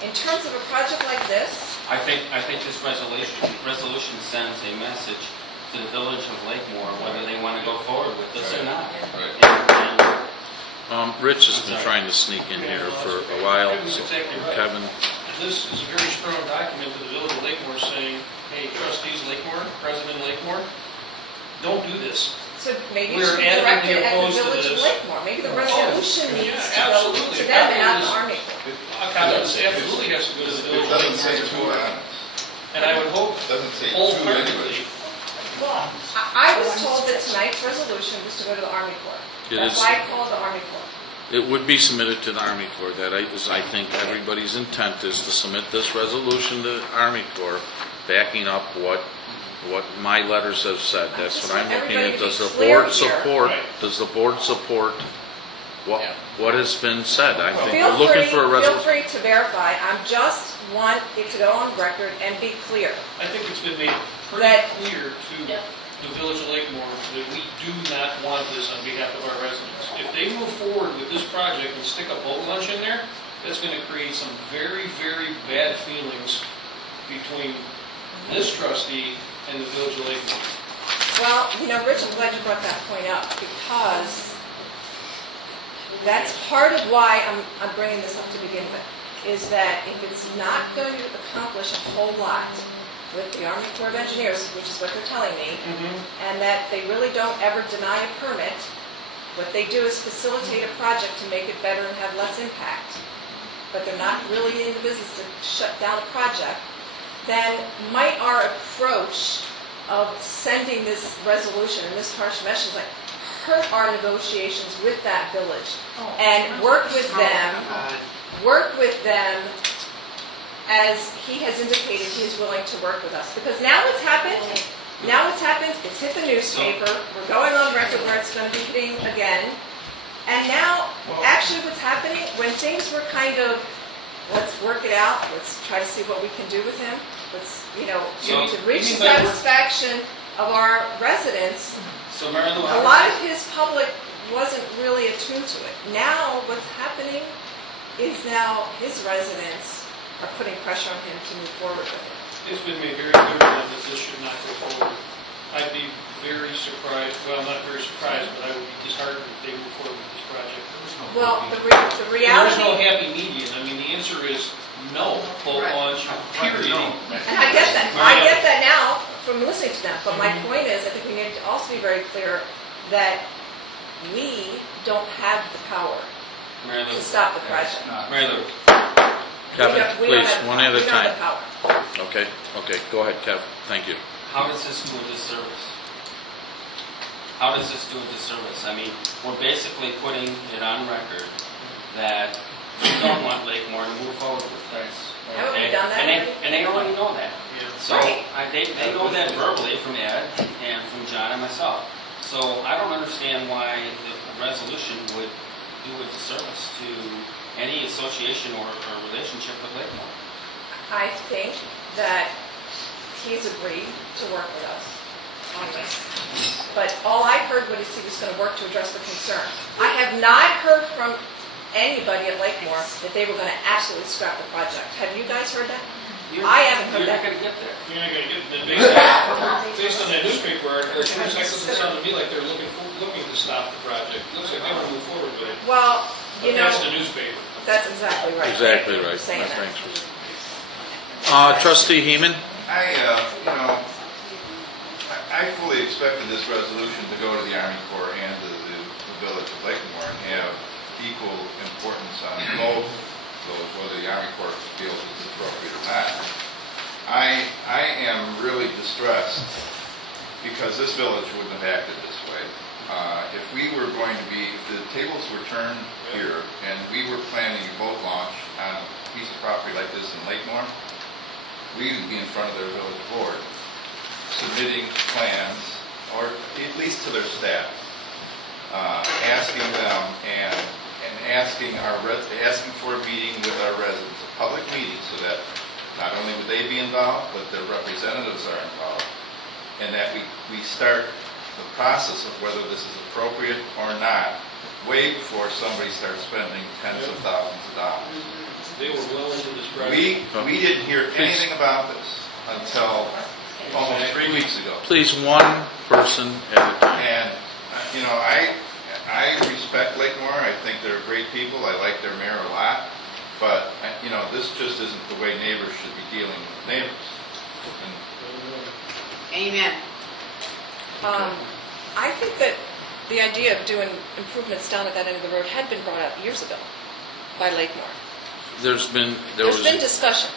In terms of a project like this, I think this resolution sends a message to the village of Lakemore whether they want to go forward with this or not. Rich has been trying to sneak in here for a while. Kevin's exactly right. Kevin, This is a very strong document to the village of Lakemore saying, hey, trustees Lakemore, President Lakemore, don't do this. so maybe it We're should be directed adamantly at the opposed to village of this. Lakemore. Maybe the resolution Yeah, needs to go absolutely. to them and not the Copy Army this. Corps. A copy of this absolutely has to go to the village of Lakemore. And I would hope wholeheartedly. Well, I was told that tonight's resolution was to go to the Army Corps. It That's is- why I called the Army Corps. it would be submitted to the Army Corps. That is, I think everybody's intent is to submit this resolution to the Army Corps, backing up what my letters have said. That's what I'm looking at. Does the board support, what has been said? I think we're looking for a Feel resolution. free to verify. I just want it to go on record and be clear. I think it's been made pretty That- clear to the village of Lakemore that we do not want this on behalf of our residents. If they move forward with this project and stick a boat launch in there, that's going to create some very, very bad feelings between this trustee and the village of Lakemore. Well, Rich, I'm glad you brought that point up because that's part of why I'm bringing this up to begin with, is that if it's not going to accomplish a whole lot with the Army Corps of Engineers, which is what they're telling me, and that they really don't ever deny a permit, what they do is facilitate a project to make it better and have less impact, but they're not really in the business to shut down a project, then might our approach of sending this resolution and this harsh message hurt our negotiations with that village and work with them work with them as he has indicated he is willing to work with us. Because now what's happened, it's hit the newspaper, we're going on record where it's going to be hitting again. And now, actually what's happening, when things were kind of, let's work it out, let's try to see what we can do with him, let's, to reach the satisfaction of our residents, So Mary Lou, a lot of his public wasn't really attuned to it. Now, what's happening is now his residents are putting pressure on him to move forward with it. It's been made very clear to them that this should not go forward. I'd be very surprised, well, not very surprised, but I would be disheartened if they move forward with this project. Well, the There is reality, no happy median. I mean, the answer is no, boat launch, period. and I get that now from listening to them, but my point is, I think we need to also be very clear that we don't have the power Mary Lou, to stop the project. Mary Lou, Kevin, We don't please, have the one power. at a We don't have time. the power. Okay, go ahead, Kevin, thank you. how does this do a disservice? How does this do a disservice? I mean, we're basically putting it on record that we don't want Lakemore to move forward with this. Haven't we Okay? done that already? And they already know that. So Right. they know that verbally from Ed and from John and myself. So I don't understand why the resolution would do a disservice to any association or relationship with Lakemore. I think that he's agreed to work with us on this. But all I heard was he was going to work to address the concern. I have not heard from anybody at Lakemore that they were going to absolutely scrap the project. Have you guys heard that? I haven't heard that. You're not going to get there. You're not gonna get, then based on that newspaper article, it sure as heck doesn't sound to me like they're looking to stop the project. It looks like they want to move forward with it. Well, But that's the newspaper. that's exactly right. Exactly Thank you right. for saying that. Thanks. Trustee Heeman? I fully expected this resolution to go to the Army Corps and to the village of Lakemore and have equal importance on both those, whether the Army Corps feels it's appropriate or not. I am really distressed because this village wouldn't have acted this way. If we were going to be, if the tables were turned here and we were planning a boat launch on a piece of property like this in Lakemore, we would be in front of their village board, submitting plans, or at least to their staff, asking them and asking for a meeting with our residents, a public meeting, so that not only would they be involved, but their representatives are involved, and that we start the process of whether this is appropriate or not, way before somebody starts spending tens of thousands of dollars. They were well into this project. We didn't hear anything about this until almost 3 weeks ago. Please, one person at a time. And, I respect Lakemore. I think they're great people. I like their mayor a lot. But, this just isn't the way neighbors should be dealing with neighbors. Amen. I think that the idea of doing improvements down at that end of the road had been brought up years ago by Lakemore. There's been discussion.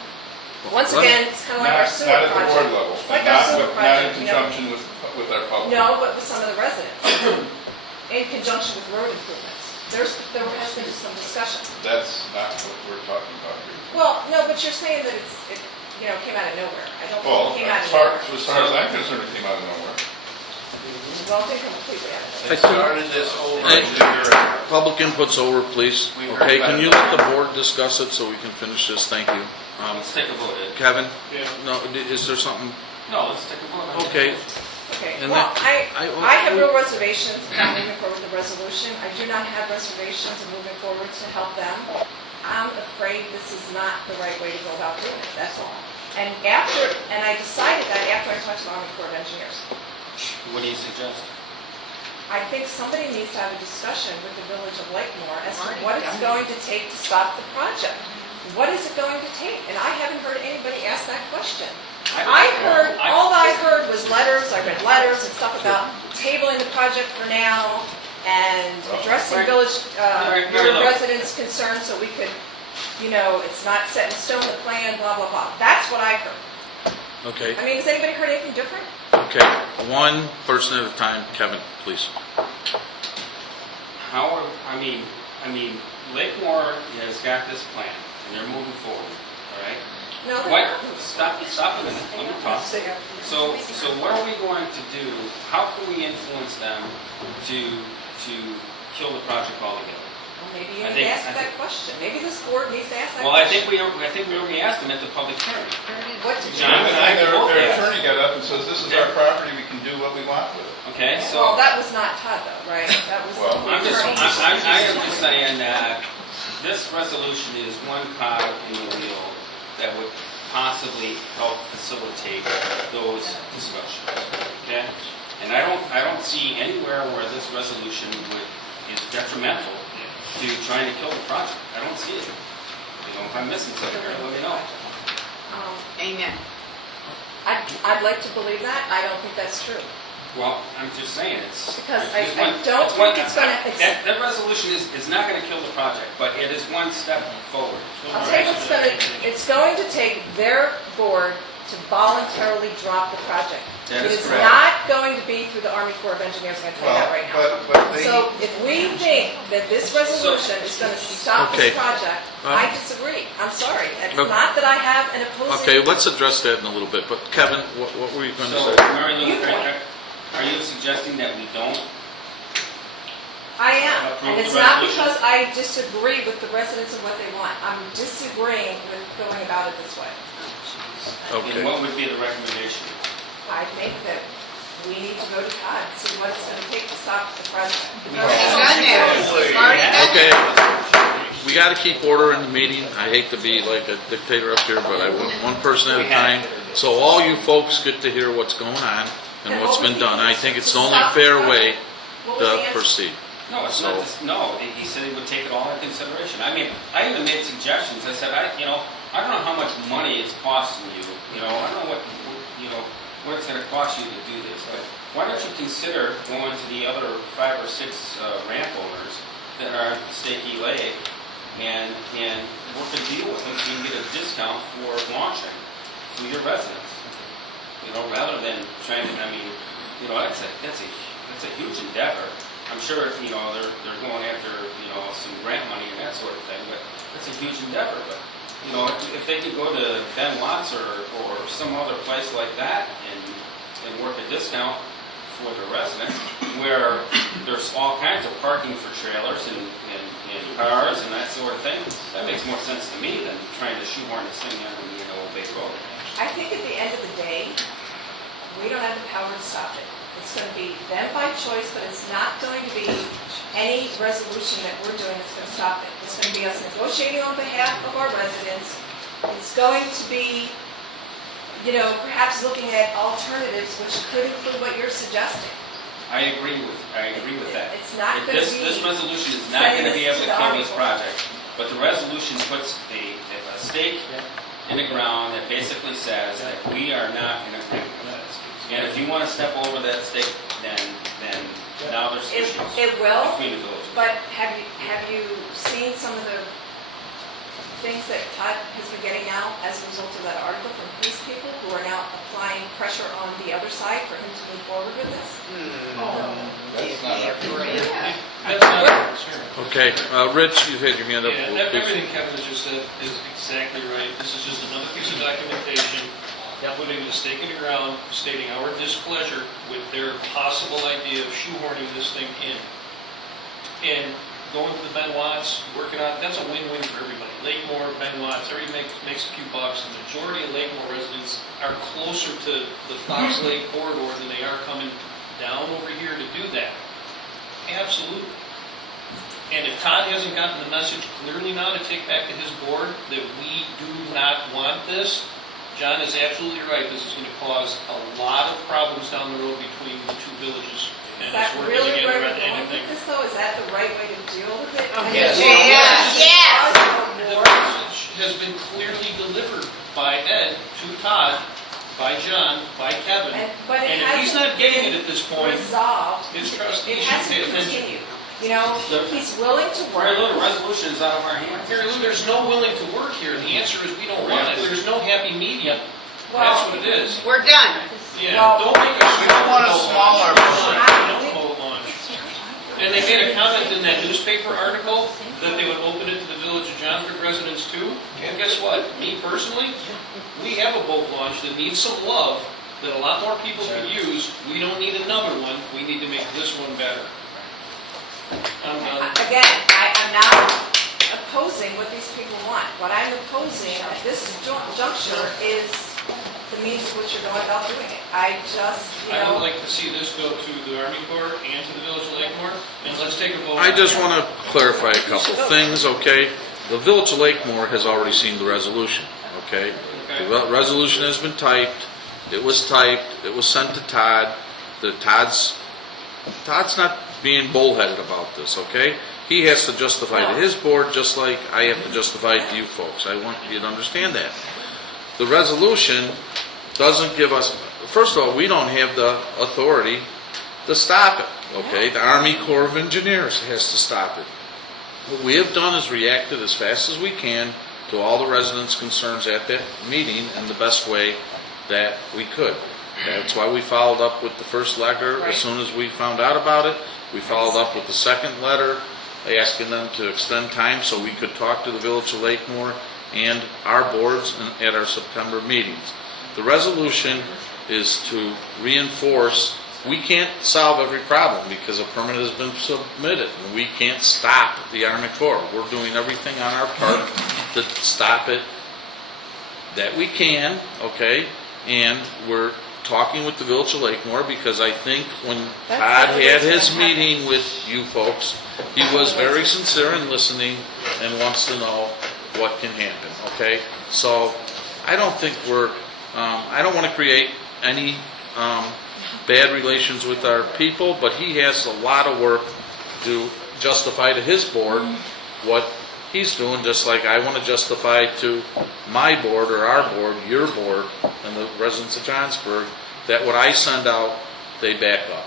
Once again, it's kind of like our sewer Not at the project. board level, It's like and our not sewer in project, conjunction with our public. No, but with some of the residents, in conjunction with road improvements. There has been some discussion. That's not what we're talking about here. Well, no, but you're saying that it came out of nowhere. I don't Well, think it came out as of nowhere. far as I'm concerned, it came out of nowhere. Well, it came completely out of nowhere. They started this over a year ago. Public input's over, please. We've heard Okay, about can it. you let the board discuss it so we can finish this? Thank you. Let's take a vote, Ed. Kevin? Yeah. No, is there something? No, let's take a vote. Okay, Okay, And well, that- I have real reservations about moving forward with the resolution. I do not have reservations of moving forward to help them. I'm afraid this is not the right way to go about doing it, that's all. And I decided that after I talked to the Army Corps of Engineers. What do you suggest? I think somebody needs to have a discussion with the village of Lakemore as to what it's going to take to stop the project. What is it going to take? And I haven't heard anybody ask that question. All I heard was letters, I read letters and stuff about tabling the project for now and addressing village, residents' concerns so we could, it's not set in stone, the plan, blah, blah, blah. That's what I heard. okay, I mean, has anybody heard anything different? okay. One person at a time. Kevin, please. Lakemore has got this plan, and they're moving forward, all right? No, they're What, not. stop a minute, let me talk. So what are we going to do, how can we influence them to kill the project altogether? Well, maybe you I need to think- ask I that question. Maybe this board needs to ask that Well, I question. think we already asked them at the public hearing. What did you? John and I both Their asked. attorney got up and says, this is our property, we can do what we want with it. Okay, Well, so, that was not Todd though, right? That was. Well, I'm just, attorney. I am just saying that this resolution is one cog in the wheel that would possibly help facilitate those discussions, okay? And I don't see anywhere where this resolution is detrimental to trying to kill the project. I don't see it. You know, if I'm missing something here, let me know. Amen. I'd like to believe that. I don't think that's true. Well, I'm just saying, it's... Because it's I one- don't one- think it's gonna- That resolution is not gonna kill the project, but it is one step forward. I'll tell you what's it's going to take their board to voluntarily drop the project. That It is is correct. not going to be through the Army Corps of Engineers, I'm going to tell you that right now. But they, So if we think that this resolution is going to stop Okay. this project, I disagree. I'm sorry. It's Okay. not that I have an opposing... Okay, let's address that in a little bit, but Kevin, what were you going to So, say? Mary Lou, are you suggesting that we don't? I am. Approve And the it's not resolution? because I disagree with the residents of what they want. I'm disagreeing with going about it this way. Okay. And what would be the recommendation? I think that we need to go to Todd, see what it's going to take to stop the project. Okay, we got to keep order in the meeting. I hate to be like a dictator up here, but I want one person at a time. So all you folks get to hear what's going on and what's been done. I think it's the only fair way What was the to answer? proceed. No, it's not, no, he said he would take it all into consideration. I mean, I even made suggestions. I said, I don't know how much money it's costing you, I don't know what it's gonna cost you to do this, but why don't you consider going to the other 5 or 6 ramp owners that are at the Stakey Lake and work a deal with them so you can get a discount for launching to your residents? Rather than trying to, that's a huge endeavor. I'm sure, they're going after, some grant money and that sort of thing, but it's a huge endeavor. But, if they could go to Ben Watts or some other place like that and work a discount for the residents, where there's all kinds of parking for trailers and cars and that sort of thing, that makes more sense to me than trying to shoehorn this thing in, Old Bay Road. I think at the end of the day, we don't have the power to stop it. It's going to be them by choice, but it's not going to be any resolution that we're doing that's going to stop it. It's going to be us negotiating on behalf of our residents. It's going to be, perhaps looking at alternatives, which could include what you're suggesting. I agree with that. It's not going to be... This resolution is not going to be able to kill this project, but the resolution puts a stake in the ground that basically says that we are not in agreement with this. And if you want to step over that stake, then now there's issues It will, between the villages. but have you seen some of the things that Todd has been getting now as a result of that article from police people who are now applying pressure on the other side for him to move forward with this? that's not our concern. That's not a concern. Okay, Rich, you've had your hand up. Yeah, everything Kevin has just said is exactly right. This is just another piece of documentation, putting the stake in the ground, stating our displeasure with their possible idea of shoehorning this thing in. And going to the Ben Watts, working on, that's a win-win for everybody. Lakemore, Ben Watts, everybody makes a few bucks. The majority of Lakemore residents are closer to the Fox Lake corridor than they are coming down over here to do that. Absolutely. And if Todd hasn't gotten the message clearly now to take back to his board that we do not want this, John is absolutely right. This is going to cause a lot of problems down the road between the two villages. Is And that it's working really together where on we're going anything. with this, though? Is that the right way to deal with it? Yes. The message has been clearly delivered by Ed to Todd, by John, by Kevin. But it And if he's hasn't not getting been it at this point, resolved. his It trustees should hasn't pay attention. continued. He's willing to Mary work. Lou, the resolution is out of our hands. Mary Lou, there's no willing to work here. The answer is we don't want it. There's no happy medium. That's Well, what it is. We're done. Yeah, don't make us... We don't want a smaller Don't vote launch. And they made a comment in that newspaper article that they would open it to the Village of Johnsburg residents too. And guess what? Me personally, we have a boat launch that needs some love, that a lot more people could use. We don't need another one. We need to make this one better. I'm done. Again, I'm not opposing what these people want. What I'm opposing at this juncture is the means of which you're going about doing it. I just, I would like to see this go to the Army Corps and to the Village of Lakemore, and let's take a vote. I just want to clarify a couple things, okay? The Village of Lakemore has already seen the resolution, okay? The resolution has been typed, it was sent to Todd. Todd's not being bullheaded about this, okay? He has to justify to his board just like I have to justify it to you folks. I want you to understand that. The resolution doesn't give us, first of all, we don't have the authority to stop it, okay? The Army Corps of Engineers has to stop it. What we have done is reacted as fast as we can to all the residents' concerns at that meeting in the best way that we could. That's why we followed up with the first letter as soon as we found out about it. We followed up with the second letter asking them to extend time so we could talk to the Village of Lakemore and our boards at our September meetings. The resolution is to reinforce, we can't solve every problem because a permit has been submitted and we can't stop the Army Corps. We're doing everything on our part to stop it that we can, okay? And we're talking with the Village of Lakemore because I think when Todd had his meeting with you folks, he was very sincere in listening and wants to know what can happen, okay? So I don't think I don't want to create any bad relations with our people, but he has a lot of work to justify to his board what he's doing, just like I want to justify to my board or our board, your board, and the residents of Johnsburg, that what I send out, they back up,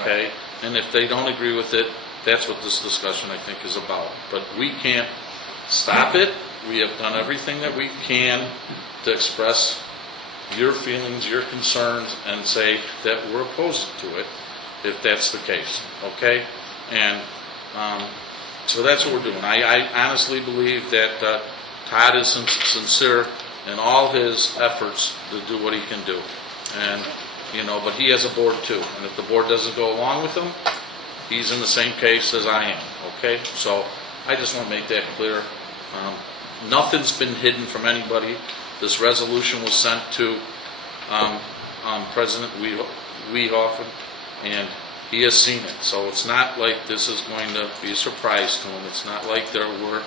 okay? And if they don't agree with it, that's what this discussion, I think, is about. But we can't stop it. We have done everything that we can to express your feelings, your concerns, and say that we're opposed to it, if that's the case, okay? And so that's what we're doing. I honestly believe that Todd is sincere in all his efforts to do what he can do. And, but he has a board too. And if the board doesn't go along with him, he's in the same case as I am, okay? So I just want to make that clear. Nothing's been hidden from anybody. This resolution was sent to President Wehoffen, and he has seen it. So it's not like this is going to be a surprise to him. It's not like we're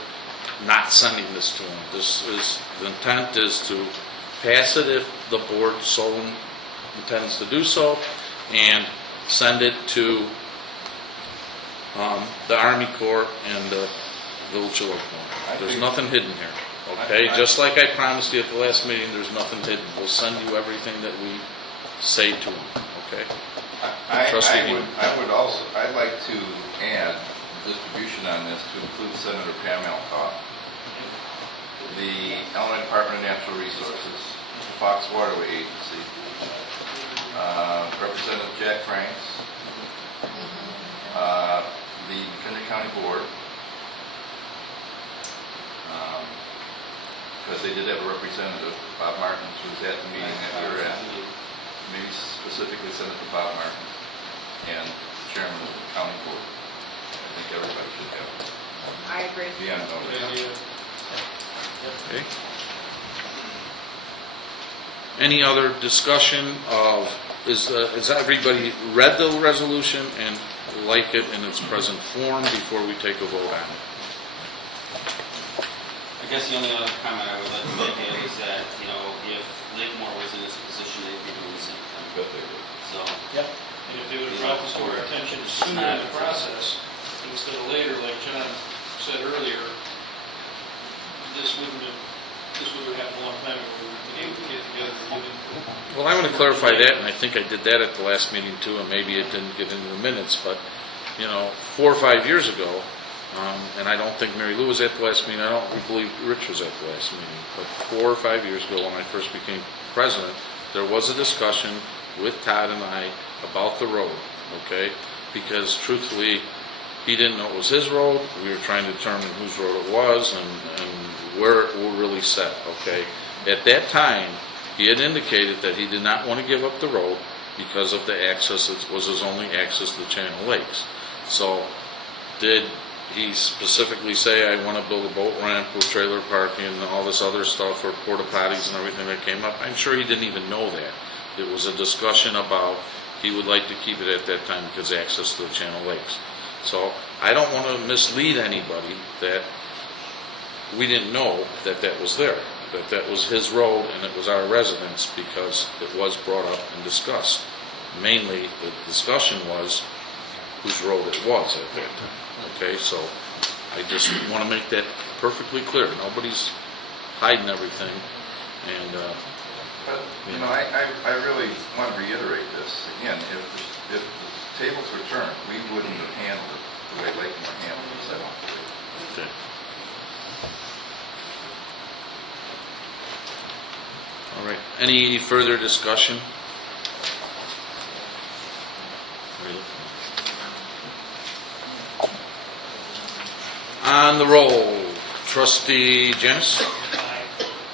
not sending this to him. The intent is to pass it if the board so intends to do so, and send it to the Army Corps and the Village of Lakemore. There's nothing hidden here, okay? Just like I promised you at the last meeting, there's nothing hidden. We'll send you everything that we say to them, okay? I'd like to add distribution on this to include Senator Pam Elcock, the Illinois Department of Natural Resources, Fox Waterway Agency, Representative Jack Franks, the McHenry County Board, because they did have a representative, Bob Martins, who was at the meeting that we were at. Maybe specifically send it to Bob Martins and the chairman of the county board. I think everybody should have it. I agree. Be on notice. Okay. Any other discussion of, is everybody read the resolution and like it in its present form before we take a vote on it? I guess the only other comment I would like to make is that, if Lakemore was in this position, they'd be doing the same thing. So, and if they would have brought this to our attention sooner in the process, instead of later, like John said earlier, this would have happened a long time ago. We would be able to get together and give input. Well, I want to clarify that, and I think I did that at the last meeting too, and maybe it didn't get into the minutes, but, 4 or 5 years ago, and I don't think Mary Lou was at the last meeting, I don't believe Rich was at the last meeting, but 4 or 5 years ago when I first became president, there was a discussion with Todd and I about the road, okay? Because truthfully, He didn't know it was his road. We were trying to determine whose road it was and where it will really set, okay? At that time, he had indicated that he did not want to give up the road because of the access, it was his only access to Channel Lakes. So, did he specifically say, I want to build a boat ramp with trailer parking and all this other stuff for porta potties and everything that came up? I'm sure he didn't even know that. It was a discussion about he would like to keep it at that time because access to the Channel Lakes. So I don't want to mislead anybody that we didn't know that that was there, that that was his road and it was our residence because it was brought up and discussed. Mainly, the discussion was whose road it was at that time. Okay, so I just want to make that perfectly clear. Nobody's hiding everything. And, But, you know, I really want to reiterate this. Again, if the tables were turned, we wouldn't have handled it the way Lakemore handled it 7 3. okay. All right, any further discussion? On the roll, Trustee Janice? Aye.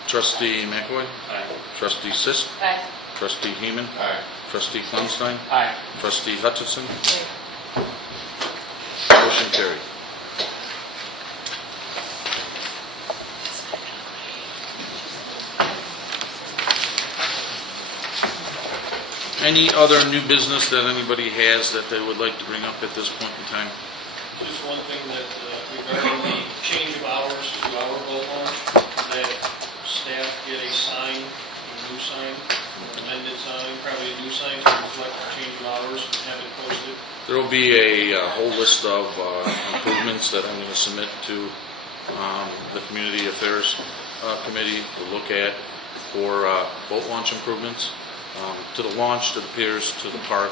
Trustee McAvoy? Aye. Trustee Sisk? Aye. Trustee Heeman? Aye. Trustee Kleinstein? Aye. Trustee Hutchison? Motion carried. Any other new business that anybody has that they would like to bring up at this point in time? Just one thing that regarding the change of hours to our boat launch, that staff get a sign, a new sign, amended sign, probably a new sign to reflect the change of hours, and have it posted. There will be a whole list of improvements that I'm going to submit to the Community Affairs Committee to look at for boat launch improvements, to the launch, to the piers, to the park,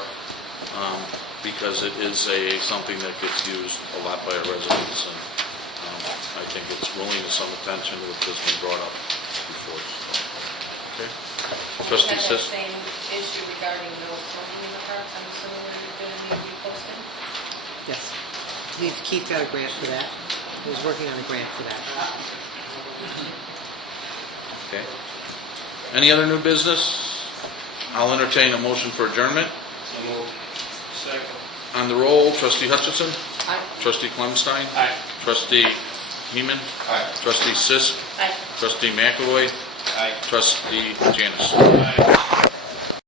because it is something that gets used a lot by our residents, and I think it's willing to some attention to what's just been brought up before. Okay. Trustee We had that Sisk? same issue regarding no smoking in the park. I'm assuming we're going to need to be posted. Yes. Keith got a grant for that. He was working on a grant for that. Okay. Any other new business? I'll entertain a motion for adjournment. So moved. Second. On the roll, Trustee Hutchison? Aye. Trustee Clemstein? Aye. Trustee Heeman? Aye. Trustee Sisk? Aye. Trustee McAvoy? Aye. Trustee Janice? Aye.